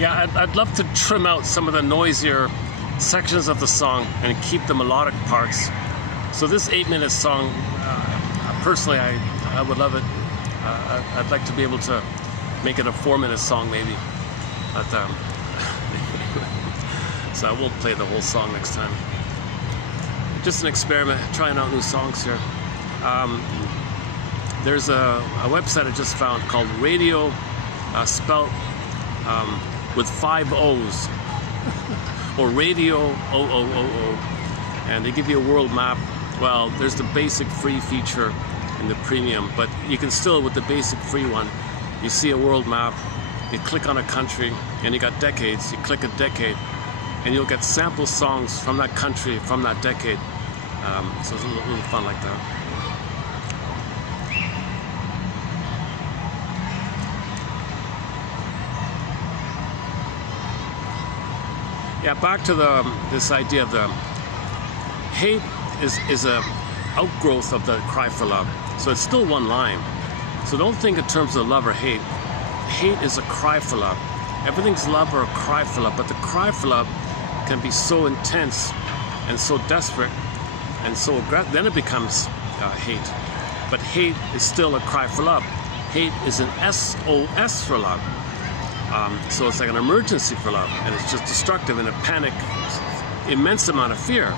Yeah, I'd love to trim out some of the noisier sections of the song and keep the melodic parts. So this 8-minute song, personally, I would love it. I'd like to be able to make it a 4-minute song maybe. But, so I will play the whole song next time. Just an experiment, trying out new songs here. There's a website I just found called Radio, spelled with 5 O's, or Radio OOOO, and they give you a world map. Well, there's the basic free feature in the premium, but you can still, with the basic free one, you see a world map, you click on a country, and you got decades. You click a decade, and you'll get sample songs from that country, from that decade. So it's a little fun like that. Yeah, back to this idea of the hate is a outgrowth of the cry for love. So it's still one line. So don't think in terms of love or hate. Hate is a cry for love. Everything's love or a cry for love, but the cry for love can be so intense and so desperate and so aggressive, then it becomes hate. But hate is still a cry for love. Hate is an SOS for love. So it's like an emergency for love, and it's just destructive in a panic, immense amount of fear.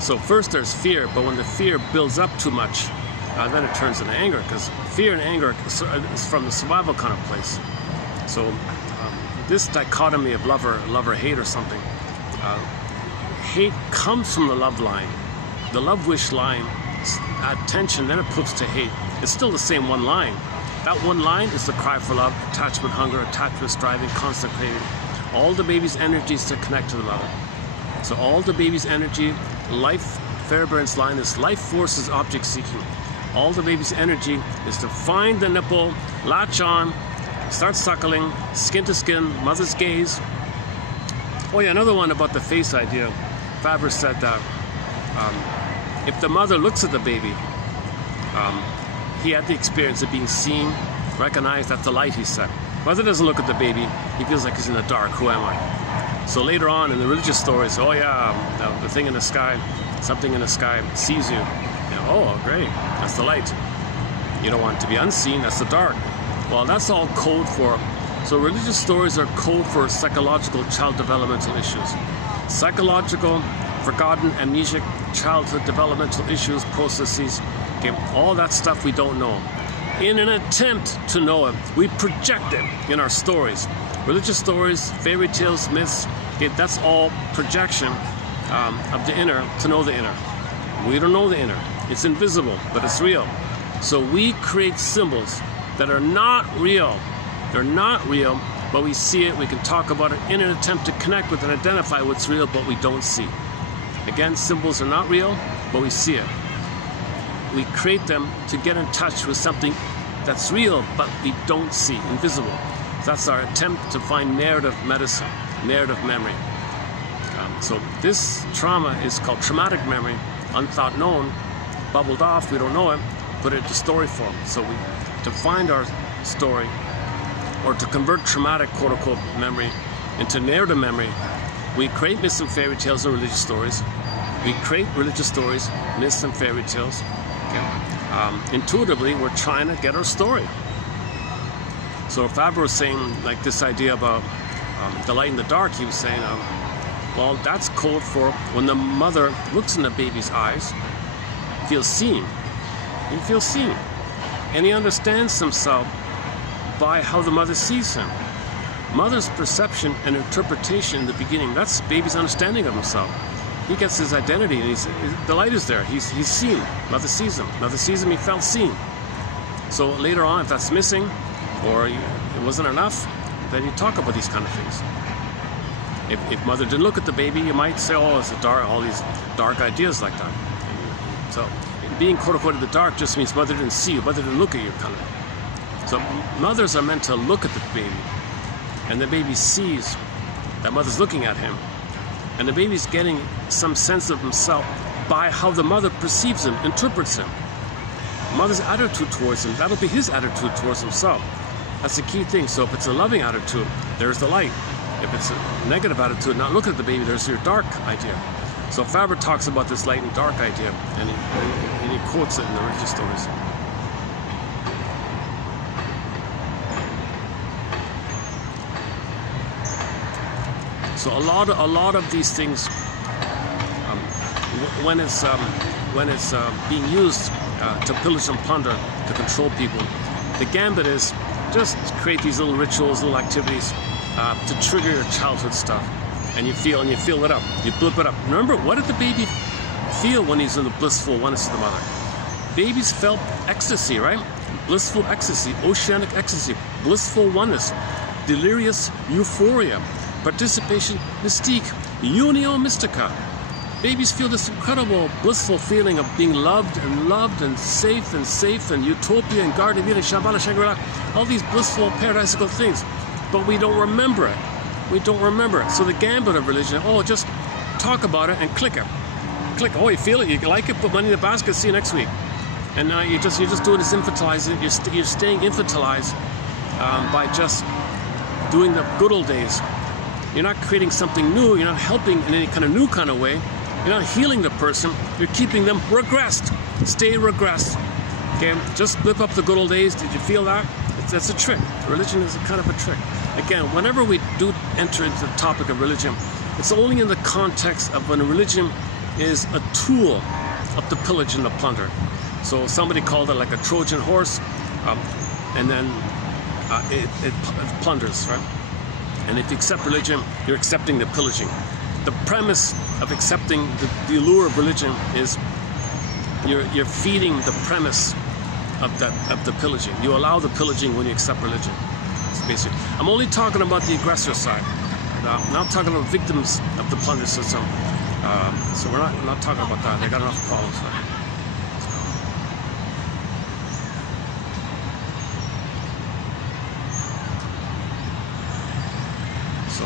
So first there's fear, but when the fear builds up too much, then it turns into anger, because fear and anger is from the survival kind of place. So this dichotomy of love or hate or something, hate comes from the love line. The love wish line, add tension, then it flips to hate. It's still the same one line. That one line is the cry for love, attachment, hunger, attachment, striving, constant craving. All the baby's energy is to connect to the mother. So all the baby's energy, life, Fairbairn's line is life force is object seeking. All the baby's energy is to find the nipple, latch on, start suckling, skin to skin, mother's gaze. Oh yeah, another one about the face idea. Faber said that if the mother looks at the baby, he had the experience of being seen, recognized at the light, he said. Mother doesn't look at the baby, he feels like he's in the dark, who am I? So later on in the religious stories, oh yeah, the thing in the sky, something in the sky sees you. Oh, great, that's the light. You don't want to be unseen, that's the dark. Well, that's all code for, so religious stories are code for psychological child developmental issues. Psychological, forgotten, amnesic, childhood developmental issues, processes, okay, all that stuff we don't know. In an attempt to know it, we project it in our stories. Religious stories, fairy tales, myths, okay, that's all projection of the inner to know the inner. We don't know the inner. It's invisible, but it's real. So we create symbols that are not real. They're not real, but we see it, we can talk about it in an attempt to connect with and identify what's real, but we don't see. Again, symbols are not real, but we see it. We create them to get in touch with something that's real, but we don't see, invisible. That's our attempt to find narrative medicine, narrative memory. So this trauma is called traumatic memory, unthought known, bubbled off, we don't know it, put it into story form. So to find our story, or to convert traumatic quote-unquote memory into narrative memory, we create myths and fairy tales and religious stories. We create religious stories, myths and fairy tales. Okay. Intuitively, we're trying to get our story. So Faber was saying, like this idea about the light in the dark, he was saying, well, that's code for when the mother looks in the baby's eyes, feels seen. He feels seen. And he understands himself by how the mother sees him. Mother's perception and interpretation in the beginning, that's baby's understanding of himself. He gets his identity and the light is there. He's seen. Mother sees him. Mother sees him, he felt seen. So later on, if that's missing or it wasn't enough, then you talk about these kind of things. If mother didn't look at the baby, you might say, oh, it's all these dark ideas like that. So being quote-unquote in the dark just means mother didn't see you, mother didn't look at you, kind of. So mothers are meant to look at the baby, and the baby sees that mother's looking at him, and the baby's getting some sense of himself by how the mother perceives him, interprets him. Mother's attitude towards him, that'll be his attitude towards himself. That's the key thing. So if it's a loving attitude, there's the light. If it's a negative attitude, not look at the baby, there's your dark idea. So Faber talks about this light and dark idea, and he quotes it in the religious stories. So a lot of these things, when it's being used to pillage and plunder, to control people, the gambit is just create these little rituals, little activities to trigger your childhood stuff, and you feel it up, you blip it up. Remember, what did the baby feel when he's in the blissful oneness of the mother? Babies felt ecstasy, right? Blissful ecstasy, oceanic ecstasy, blissful oneness, delirious euphoria, participation mystique, unio mystica. Babies feel this incredible, blissful feeling of being loved and safe and utopia and garden, Shambhala, Shangri-La, all these blissful, paradisical things. But we don't remember it. We don't remember it. So the gambit of religion, just talk about it and click it. Click, you feel it, you like it, put money in the basket, see you next week. And now you're just doing this infantilizing, you're staying infantilized by just doing the good old days. You're not creating something new, you're not helping in any kind of new kind of way. You're not healing the person, you're keeping them regressed. Stay regressed. Okay, just flip up the good old days. Did you feel that? That's a trick. Religion is a kind of a trick. Again, whenever we do enter into the topic of religion, it's only in the context of when religion is a tool of the pillage and the plunder. So somebody called it like a Trojan horse, and then it plunders, right? And if you accept religion, you're accepting the pillaging. The premise of accepting the allure of religion is you're feeding the premise of the pillaging. You allow the pillaging when you accept religion. It's basic. I'm only talking about the aggressor side. I'm not talking about victims of the plunder system. So we're not talking about that. They got enough problems. Right? So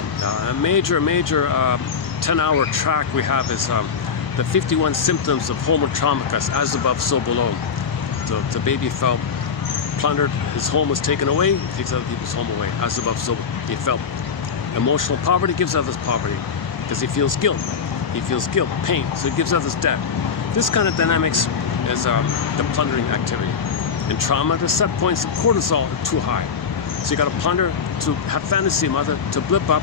a major 10-hour track we have is the 51 symptoms of homo traumicus, as above, so below. So the baby felt plundered, his home was taken away, he takes other people's home away, as above, so he felt. Emotional poverty, gives others poverty, because he feels guilt, pain, so he gives others debt. This kind of dynamics is the plundering activity. In trauma, the set points of cortisol are too high. So you got to plunder to have fantasy mother, to blip up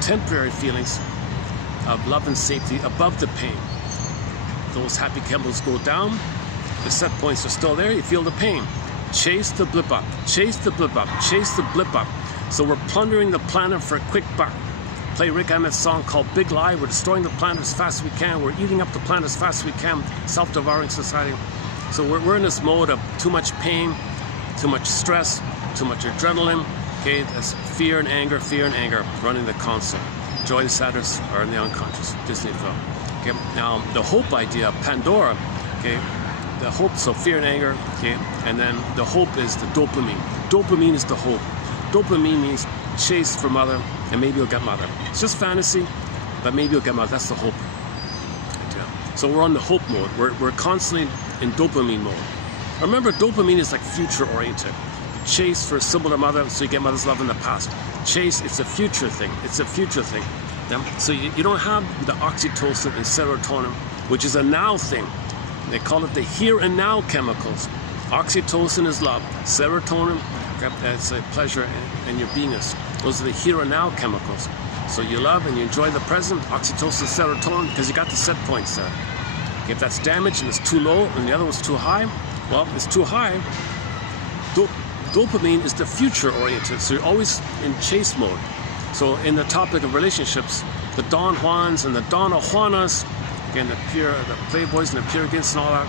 temporary feelings of love and safety above the pain. Those happy chemicals go down, the set points are still there, you feel the pain. Chase the blip up, chase the blip up, chase the blip up. So we're plundering the planet for a quick buck. Play Rick Ahmed's song called Big Lie. We're destroying the planet as fast as we can. We're eating up the planet as fast as we can. Self-devouring society. So we're in this mode of too much pain, too much stress, too much adrenaline. Okay, that's fear and anger running the console. Joy and sadness are in the unconscious. Disney film. Okay, now the hope idea, Pandora. Okay, the hope, so fear and anger. Okay, and then the hope is the dopamine. Dopamine is the hope. Dopamine means chase for mother, and maybe you'll get mother. It's just fantasy, but maybe you'll get mother. That's the hope idea. So we're on the hope mode. We're constantly in dopamine mode. Remember, dopamine is like future oriented. Chase for a similar mother, so you get mother's love in the past. Chase, it's a future thing. It's a future thing. So you don't have the oxytocin and serotonin, which is a now thing. They call it the here and now chemicals. Oxytocin is love. Serotonin, that's a pleasure in your beingness. Those are the here and now chemicals. So you love and you enjoy the present, oxytocin, serotonin, because you got the set points there. If that's damaged and it's too low and the other one's too high, well, it's too high. Dopamine is the future oriented, so you're always in chase mode. So in the topic of relationships, the Don Juans and the Donna Juanas, again, the playboys and the purigans and all that,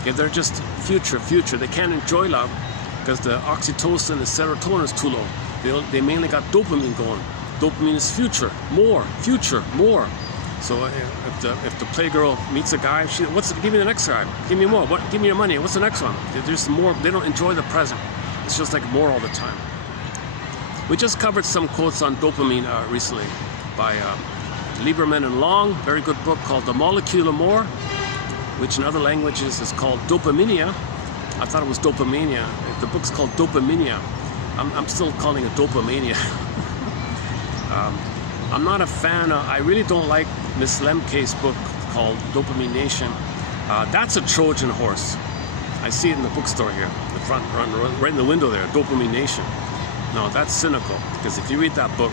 okay, they're just future. They can't enjoy love because the oxytocin and the serotonin is too low. They mainly got dopamine going. Dopamine is future, more. So if the playgirl meets a guy, give me the next guy, give me more, give me your money, what's the next one? There's more, they don't enjoy the present. It's just like more all the time. We just covered some quotes on dopamine recently by Lieberman and Long, very good book called The Molecule of More, which in other languages is called Dopaminia. I thought it was Dopamania. The book's called Dopaminia. I'm still calling it Dopamania. I'm not a fan. I really don't like Miss Lemke's book called Dopamine Nation. That's a Trojan horse. I see it in the bookstore here, the front, right in the window there, Dopamine Nation. No, that's cynical, because if you read that book,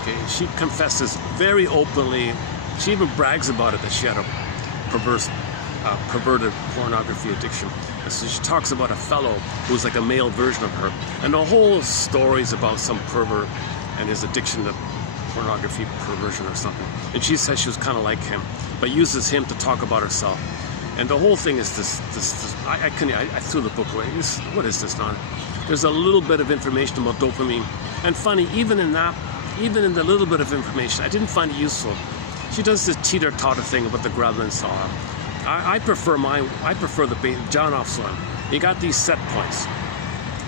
okay, she confesses very openly, she even brags about it, that she had a perverted pornography addiction. And so she talks about a fellow who's like a male version of her, and the whole story is about some pervert and his addiction to pornography perversion or something. And she says she was kind of like him, but uses him to talk about herself. And the whole thing is this I threw the book away. What is this now? There's a little bit of information about dopamine. And funny, even in the little bit of information, I didn't find it useful. She does this teeter-totter thing about the Gremlin saw. I prefer the John Off's one. You got these set points.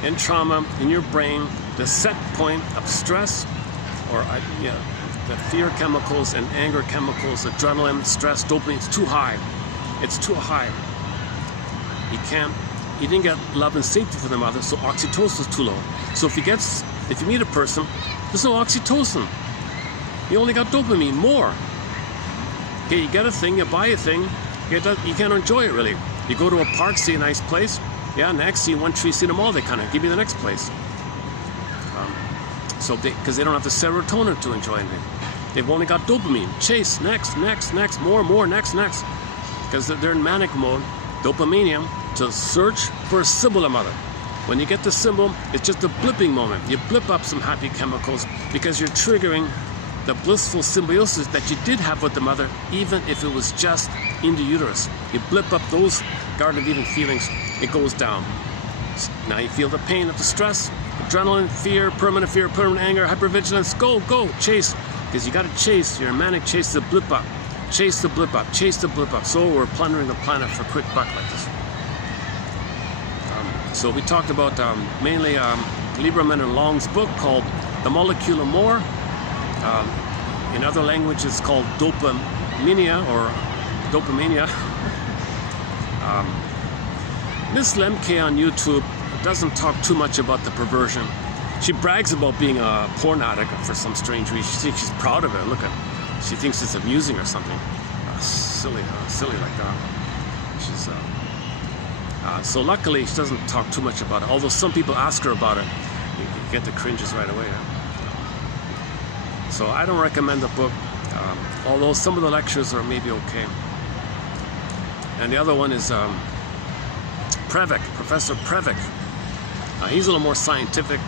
In trauma, in your brain, the set point of stress, or the fear chemicals and anger chemicals, adrenaline, stress, dopamine, it's too high. It's too high. You didn't get love and safety from the mother, so oxytocin is too low. So if you meet a person, there's no oxytocin. You only got dopamine, more. Okay, you get a thing, you buy a thing, you can't enjoy it really. You go to a park, see a nice place, yeah, next, see one tree, see them all, they kind of give you the next place. Because they don't have the serotonin to enjoy anything. They've only got dopamine. Chase, next, more, next. Because they're in manic mode, dopaminium, to search for a symbol of mother. When you get the symbol, it's just a blipping moment. You blip up some happy chemicals because you're triggering the blissful symbiosis that you did have with the mother, even if it was just in the uterus. You blip up those Garden of Eden feelings, it goes down. Now you feel the pain of the stress, adrenaline, fear, permanent anger, hypervigilance. Go, chase. Because you got to chase. You're a manic chase the blip up. Chase the blip up. So we're plundering the planet for a quick buck like this. So we talked about mainly Lieberman and Long's book called The Molecule of More. In other languages called Dopamania or Dopamania. Miss Lemke on YouTube doesn't talk too much about the perversion. She brags about being a porn addict for some strange reason. She thinks she's proud of it. Look at, she thinks it's amusing or something. Silly like that. She's so luckily she doesn't talk too much about it. Although some people ask her about it, you get the cringes right away. So I don't recommend the book, although some of the lectures are maybe okay. And the other one is Previck, Professor Previck. He's a little more scientific.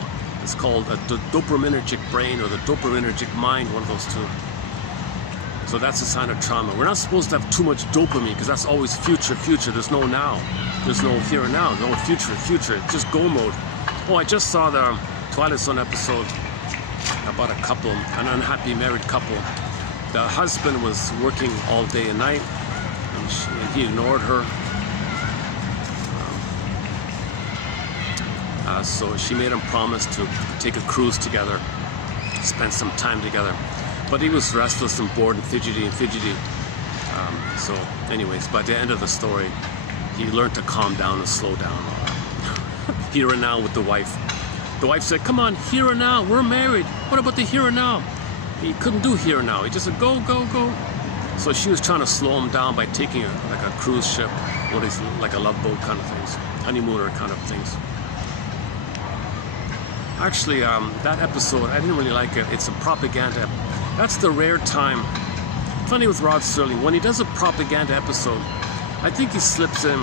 It's called the dopaminergic brain or the dopaminergic mind, one of those two. So that's a sign of trauma. We're not supposed to have too much dopamine because that's always future. There's no now. There's no here and now. No future. It's just go mode. Oh, I just saw the Twilight Zone episode about a couple, an unhappy married couple. The husband was working all day and night, and he ignored her. So she made him promise to take a cruise together, spend some time together. But he was restless and bored and fidgety. So anyways, by the end of the story, he learned to calm down and slow down. Here and now with the wife. The wife said, come on, here and now, we're married. What about the here and now? He couldn't do here and now. He just said, go. So she was trying to slow him down by taking like a cruise ship, one of these like a love boat kind of things, honeymooner kind of things. Actually, that episode, I didn't really like it. It's a propaganda. That's the rare time. Funny with Rod Serling, when he does a propaganda episode, I think he slips in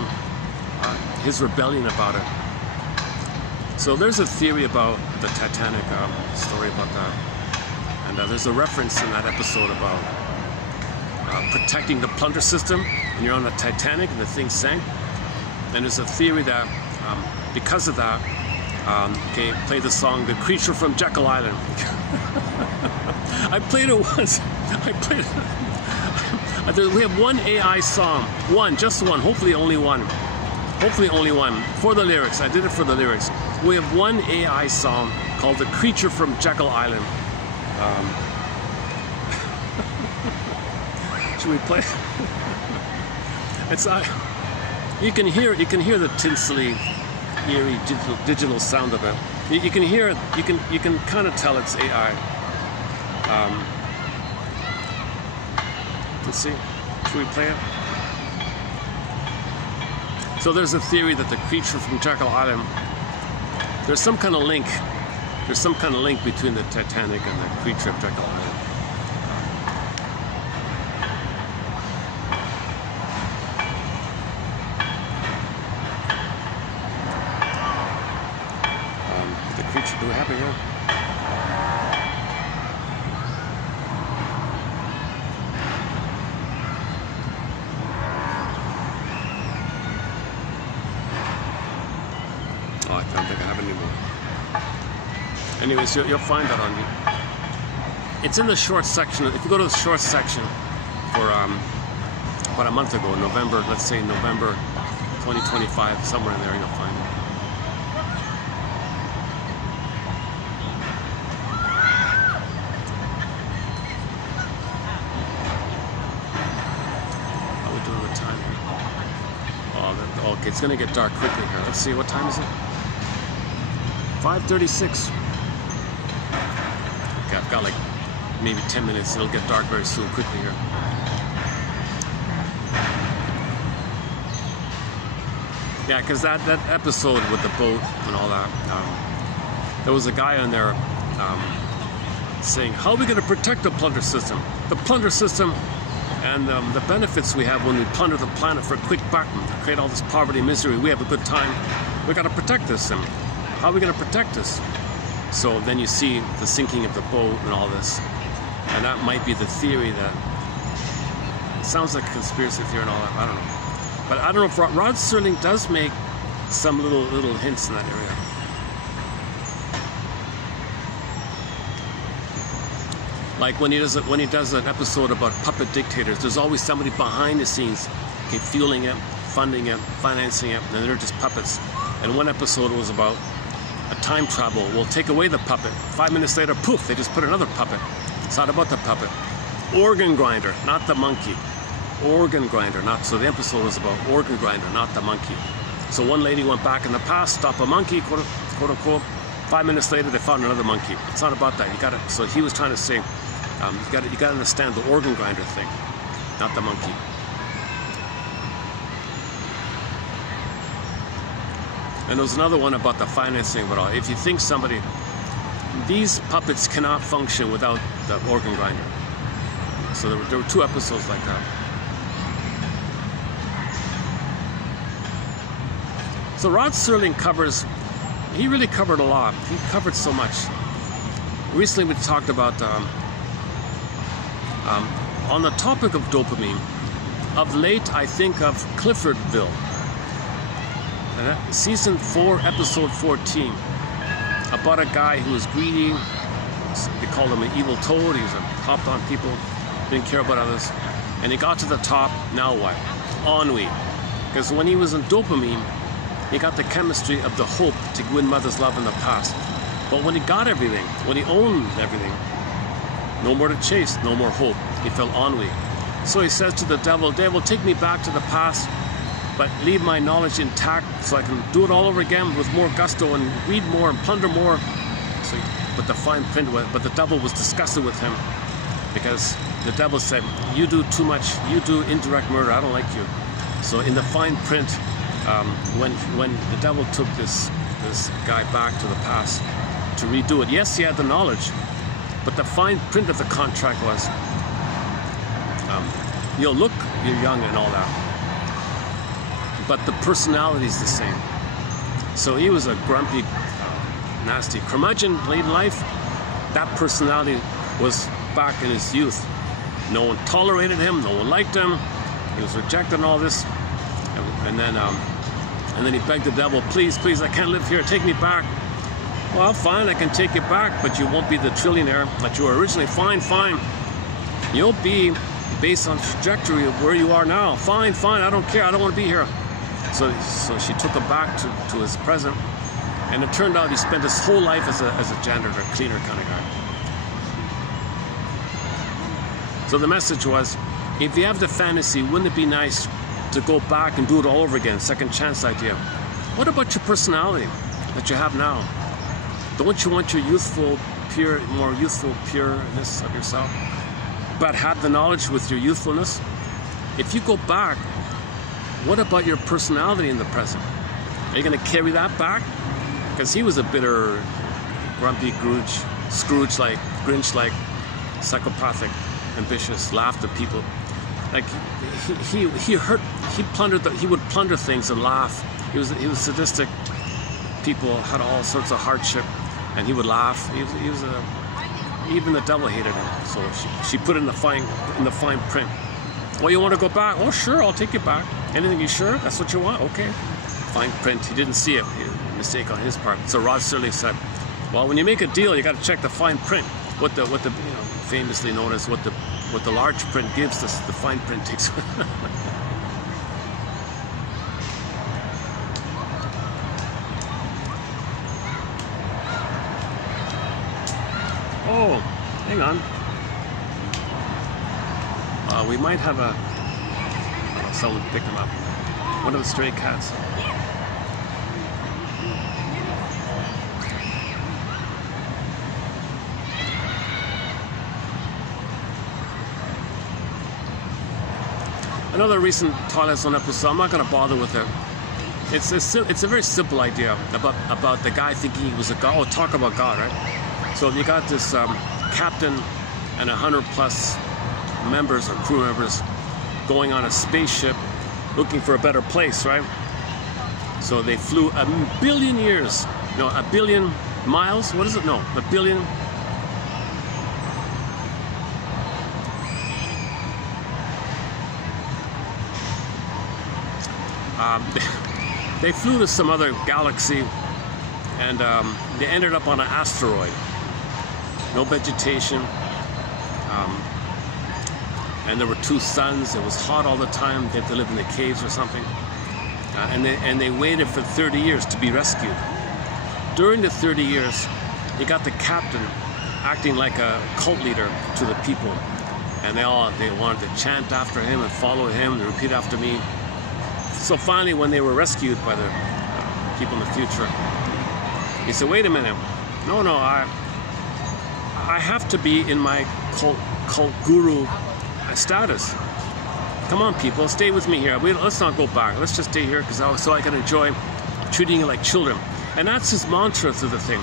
his rebellion about it. So there's a theory about the Titanic story about that. And there's a reference in that episode about protecting the plunder system. And you're on the Titanic and the thing sank. And there's a theory that because of that, play the song "The Creature from Jekyll Island." I played it once. We have one AI song, just one. Hopefully only one. For the lyrics. I did it for the lyrics. We have one AI song called "The Creature from Jekyll Island." Should we play? It's you can hear the tinsely, eerie digital sound of it. You can hear it. You can kind of tell it's AI. Let's see. Should we play it? So there's a theory that the creature from Jekyll Island, there's some kind of link. There's some kind of link between the Titanic and the creature of Jekyll Island. The creature, do we have it here? Oh, I don't think I have it anymore. Anyways, you'll find that on me. It's in the short section. If you go to the short section for about a month ago, November, let's say November 2025, somewhere in there, you'll find it. How are we doing with time here? Oh, okay, it's gonna get dark quickly here. Let's see, what time is it? 5:36. Okay, I've got like maybe 10 minutes. It'll get dark very soon, quickly here. Yeah, because that episode with the boat and all that, there was a guy on there saying, how are we going to protect the plunder system? The plunder system and the benefits we have when we plunder the planet for a quick buck and create all this poverty and misery. We have a good time. We got to protect this. And how are we going to protect this? So then you see the sinking of the boat and all this. And that might be the theory that, it sounds like a conspiracy theory and all that, I don't know. But I don't know if Rod Serling does make some little hints in that area. Like when he does an episode about puppet dictators, there's always somebody behind the scenes, okay, fueling it, funding it, financing it, and they're just puppets. And one episode was about a time travel. We'll take away the puppet. 5 minutes later, poof, they just put another puppet. It's not about the puppet. Organ grinder, not the monkey. Organ grinder, not, so the episode was about organ grinder, not the monkey. So one lady went back in the past, stopped a monkey, quote unquote. 5 minutes later, they found another monkey. It's not about that. You got to. So he was trying to say, you got to understand the organ grinder thing, not the monkey. And there was another one about the financing, but if you think somebody, these puppets cannot function without the organ grinder. So there were 2 episodes like that. So Rod Serling covers, he really covered a lot. He covered so much. Recently we talked about, on the topic of dopamine, of late I think of Cliffordville. Season 4, episode 14, about a guy who was greedy. They called him an evil toad. He was hopped on people, didn't care about others, and he got to the top. Now what? Ennui. Because when he was in dopamine, he got the chemistry of the hope to win mother's love in the past. But when he got everything, when he owned everything, no more to chase, no more hope. He felt ennui. So he says to the devil, devil, take me back to the past, but leave my knowledge intact so I can do it all over again with more gusto and read more and plunder more. So, but the fine print was, but the devil was disgusted with him because the devil said, you do too much, you do indirect murder, I don't like you. So in the fine print, when the devil took this guy back to the past to redo it, yes, he had the knowledge, but the fine print of the contract was, you'll look, you're young and all that, but the personality is the same. So he was a grumpy, nasty curmudgeon late in life. That personality was back in his youth. No one tolerated him, no one liked him, he was rejected and all this, and then he begged the devil, please, please, I can't live here, take me back. Well, fine, I can take you back, but you won't be the trillionaire that you were originally. Fine, fine. You'll be based on the trajectory of where you are now. Fine, fine, I don't care, I don't want to be here. So she took him back to his present, and it turned out he spent his whole life as a janitor, cleaner kind of guy. So the message was, if you have the fantasy, wouldn't it be nice to go back and do it all over again, second chance idea? What about your personality that you have now? Don't you want your youthful, pure, more youthful pureness of yourself, but had the knowledge with your youthfulness. If you go back, what about your personality in the present? Are you going to carry that back? Because he was a bitter, grumpy Scrooge-like, Grinch-like, psychopathic, ambitious, laughed at people. Like he would plunder things and laugh. He was sadistic. People had all sorts of hardship, and he would laugh. Even the devil hated him. So she put it in the fine print. Well, you want to go back? Oh, sure, I'll take you back. Anything, you sure? That's what you want? Okay. Fine print. He didn't see it. Mistake on his part. So Rod Serling said, well, when you make a deal, you got to check the fine print. What the famously known as what the large print gives, the fine print takes. Oh, hang on. We might have someone pick them up. One of the stray cats. Another recent Twilight Zone episode, I'm not going to bother with it. It's a very simple idea about the guy thinking he was a god. Oh, talk about God, right? So you got this captain and 100+ members or crew members going on a spaceship looking for a better place, right? So they flew a billion miles. What is it? No, a billion. They flew to some other galaxy, and they ended up on an asteroid. No vegetation, and there were 2 suns. It was hot all the time. They had to live in the caves or something, and they waited for 30 years to be rescued. During the 30 years, you got the captain acting like a cult leader to the people, and they wanted to chant after him and follow him and repeat after me. So finally, when they were rescued by the people in the future, he said, wait a minute, no, I have to be in my cult guru status. Come on, people, stay with me here. Let's not go back. Let's just stay here so I can enjoy treating you like children. And that's his mantra to the thing.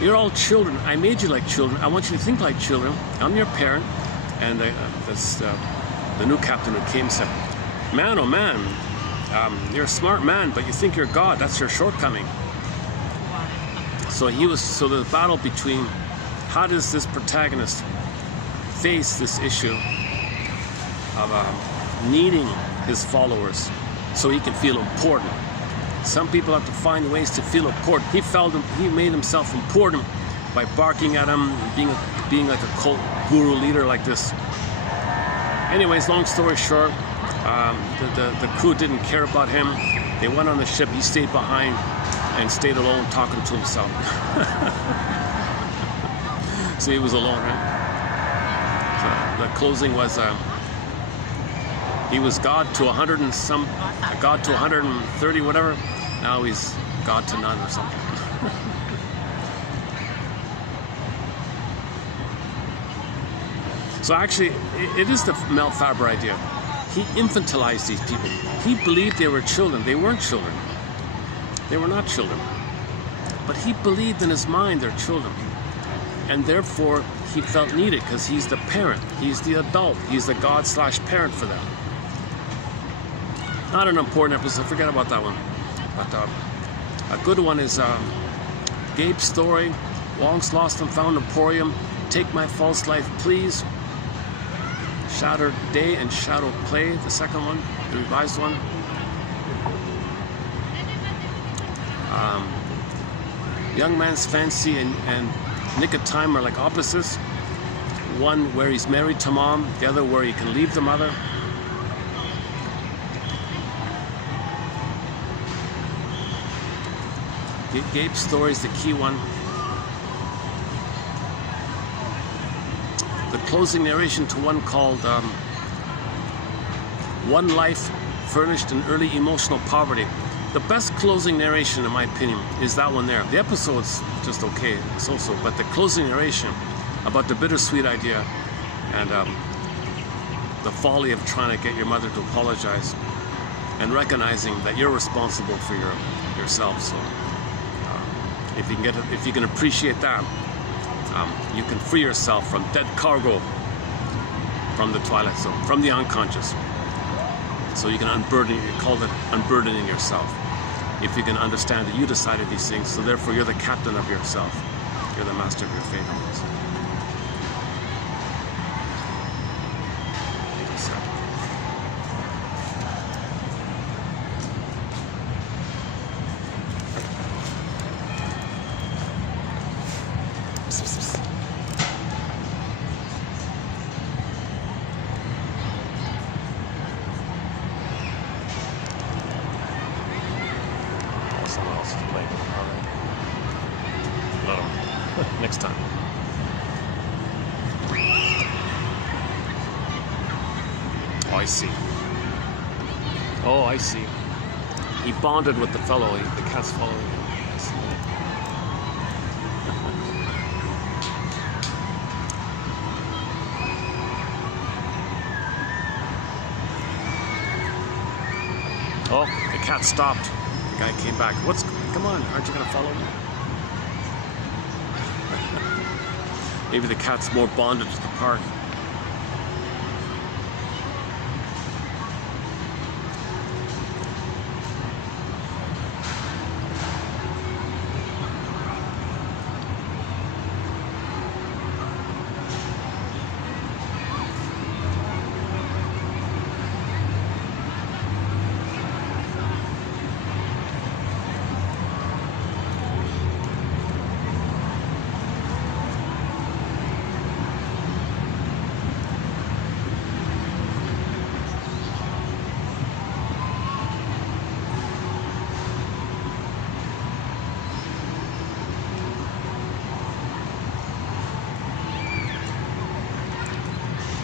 You're all children. I made you like children. I want you to think like children. I'm your parent. And the new captain who came said, man, oh man, you're a smart man, but you think you're God. That's your shortcoming. So the battle between how does this protagonist face this issue of needing his followers so he can feel important. Some people have to find ways to feel important. He made himself important by barking at him, being like a cult guru leader like this. Anyways, long story short, the crew didn't care about him. They went on the ship. He stayed behind and stayed alone, talking to himself. So he was alone, right? So the closing was he was God to 100 and some, God to 130, whatever. Now he's God to none or something. So actually, it is the Mel Faber idea. He infantilized these people. He believed they were children. They weren't children. They were not children. But he believed in his mind they're children. And therefore, he felt needed because he's the parent. He's the adult. He's the God/parent for them. Not an important episode. Forget about that one. But a good one is Gabe's story, Long's Lost and Found Emporium, Take My False Life, Please, Shattered Day and Shadow Play, the second one, the revised one. Young Man's Fancy and Nick of Time are like opposites. One where he's married to mom, the other where he can leave the mother. Gabe's story is the key one. The closing narration to one called One Life Furnished in Early Emotional Poverty. The best closing narration, in my opinion, is that one there. The episode's just okay, so-so, but the closing narration about the bittersweet idea and the folly of trying to get your mother to apologize and recognizing that you're responsible for yourself. So if you can appreciate that, you can free yourself from dead cargo from the twilight zone, from the unconscious. So you can unburden, you call it unburdening yourself. If you can understand that you decided these things, so therefore you're the captain of yourself. You're the master of your fate. Someone else is playing with the car, right? Let him. Next time. Oh, I see. Oh, I see. He bonded with the fellow. The cat's following him. I see. Oh, the cat stopped. The guy came back. Come on, aren't you gonna follow me? Maybe the cat's more bonded to the park.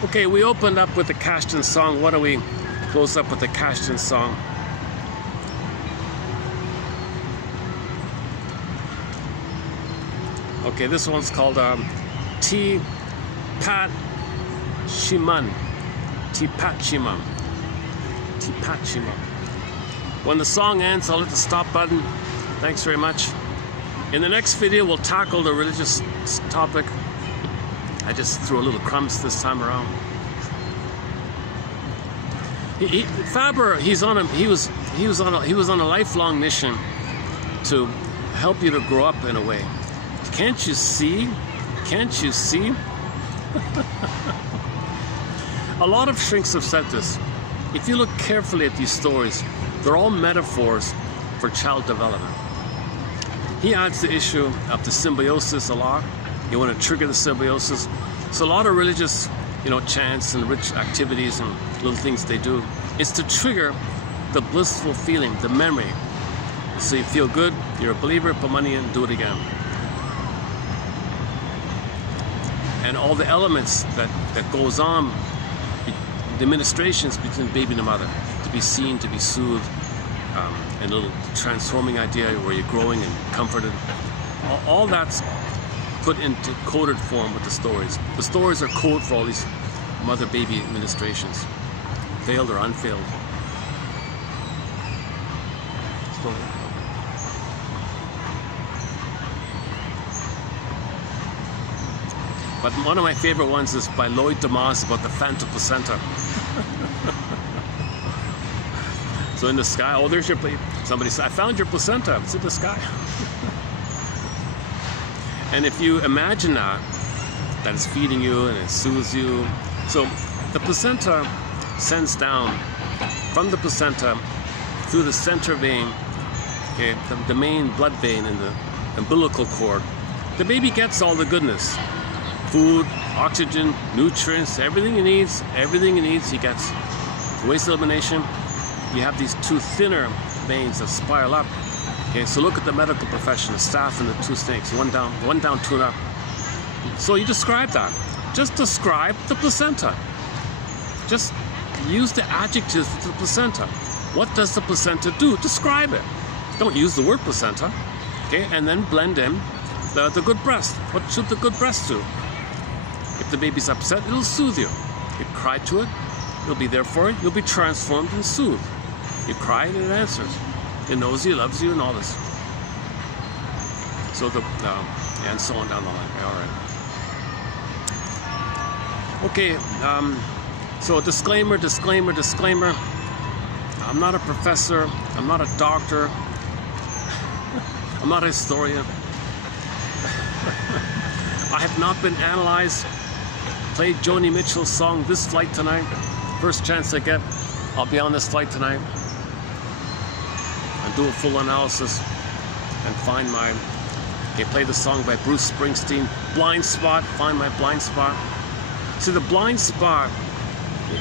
Okay, we opened up with the Kashtan song. Why don't we close up with the Kashtan song? Okay, this one's called T Pat Shiman. T Pat Shiman. T Pat Shiman. When the song ends, I'll hit the stop button. Thanks very much. In the next video, we'll tackle the religious topic. I just threw a little crumbs this time around. Faber, he was on a lifelong mission to help you to grow up in a way. Can't you see? Can't you see? A lot of shrinks have said this. If you look carefully at these stories, they're all metaphors for child development. He adds the issue of the symbiosis a lot. You want to trigger the symbiosis. So a lot of religious, chants and rich activities and little things they do is to trigger the blissful feeling, the memory. So you feel good, you're a believer, put money in, do it again. And all the elements that goes on, the ministrations between baby and the mother, to be seen, to be soothed, and a little transforming idea where you're growing and comforted. All that's put into coded form with the stories. The stories are code for all these mother-baby ministrations, failed or unfailed. Story. But one of my favorite ones is by Lloyd DeMoss about the phantom placenta. So in the sky, oh, there's your placenta. Somebody said, I found your placenta. It's in the sky. And if you imagine that it's feeding you and it soothes you. So the placenta sends down from the placenta through the center vein, okay, the main blood vein in the umbilical cord. The baby gets all the goodness. Food, oxygen, nutrients, everything he needs he gets. Waste elimination, you have these two thinner veins that spiral up. Okay, so look at the medical profession, the staff and the two snakes, one down, two up. So you describe that. Just describe the placenta. Just use the adjectives for the placenta. What does the placenta do? Describe it. Don't use the word placenta. Okay, and then blend in the good breast. What should the good breast do? If the baby's upset, it'll soothe you. You cry to it, it'll be there for it. You'll be transformed and soothed. You cry and it answers. It knows you, loves you, and all this. So and so on down the line. All right. Okay. So disclaimer. I'm not a professor. I'm not a doctor. I'm not a historian. I have not been analyzed. Played Joni Mitchell's song "This Flight Tonight." First chance I get, I'll be on this flight tonight and do a full analysis and find my. Okay, play the song by Bruce Springsteen, "Blind Spot." Find my blind spot. See, the blind spot.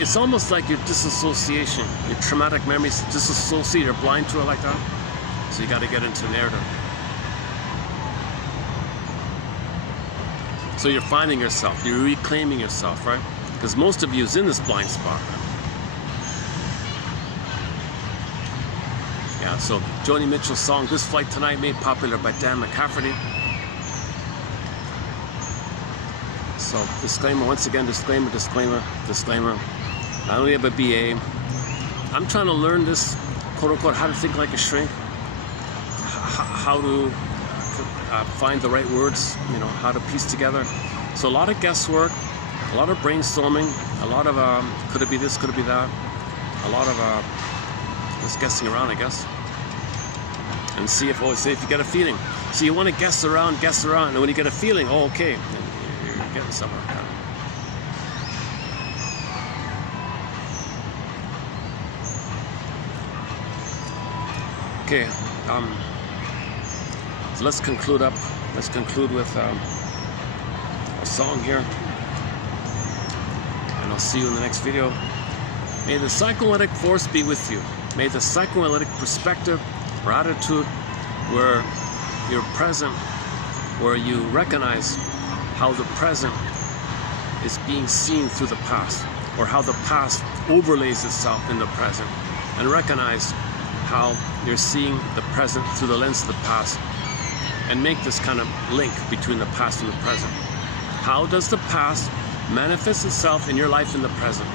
It's almost like your disassociation, your traumatic memories disassociate. You're blind to it like that. So you got to get into the narrative. So you're finding yourself, you're reclaiming yourself, right? Because most of you is in this blind spot. Yeah, so Joni Mitchell's song, "This Flight Tonight," made popular by Dan McCafferty. So disclaimer, once again, disclaimer. I only have a BA. I'm trying to learn this, quote unquote, how to think like a shrink, how to find the right words, how to piece together. So a lot of guesswork, a lot of brainstorming, a lot of could it be this, could it be that, a lot of just guessing around, I guess, and see if you get a feeling. So you want to guess around, and when you get a feeling, oh, okay, you're getting somewhere. Okay, so let's conclude with a song here, and I'll see you in the next video. May the psychoanalytic force be with you. May the psychoanalytic perspective or attitude where you're present, where you recognize how the present is being seen through the past, or how the past overlays itself in the present, and recognize how you're seeing the present through the lens of the past, and make this kind of link between the past and the present. How does the past manifest itself in your life in the present?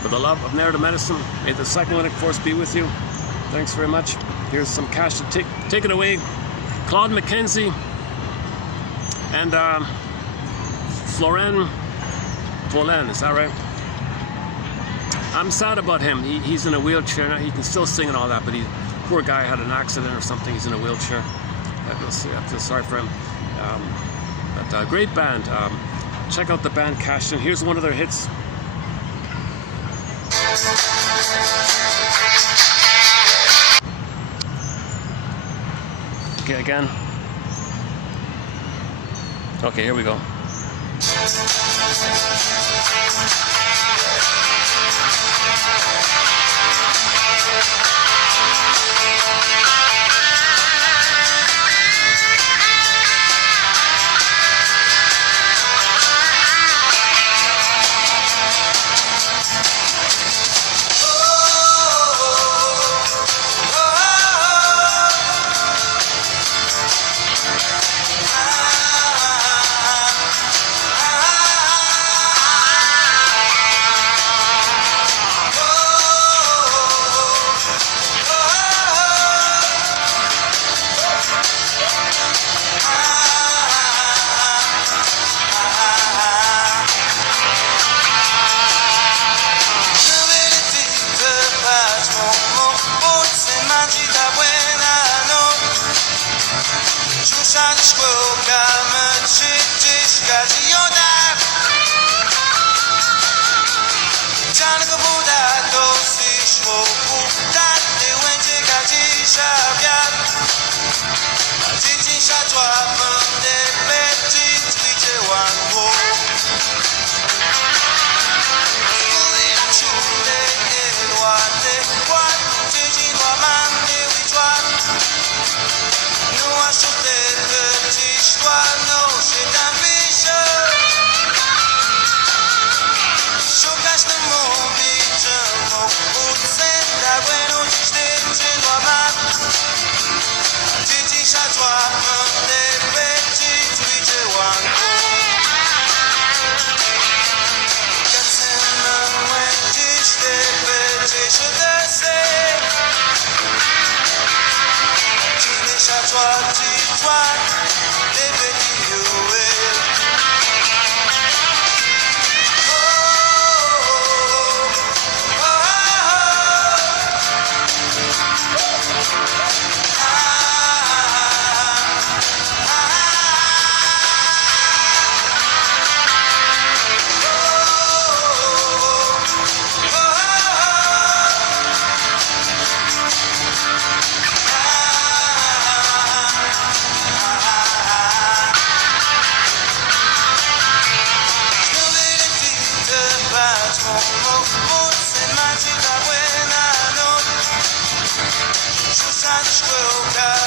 For the love of narrative medicine, may the psychoanalytic force be with you. Thanks very much. Here's some cash to take it away. Claude McKenzie and Florent Poulin, is that right? I'm sad about him. He's in a wheelchair now. He can still sing and all that, but poor guy had an accident or something. He's in a wheelchair. I feel sorry for him. But great band. Check out the band Cash In. Here's one of their hits. Okay, again. Okay, here we go. Bueno, como voce mágica buena noche, sus anchos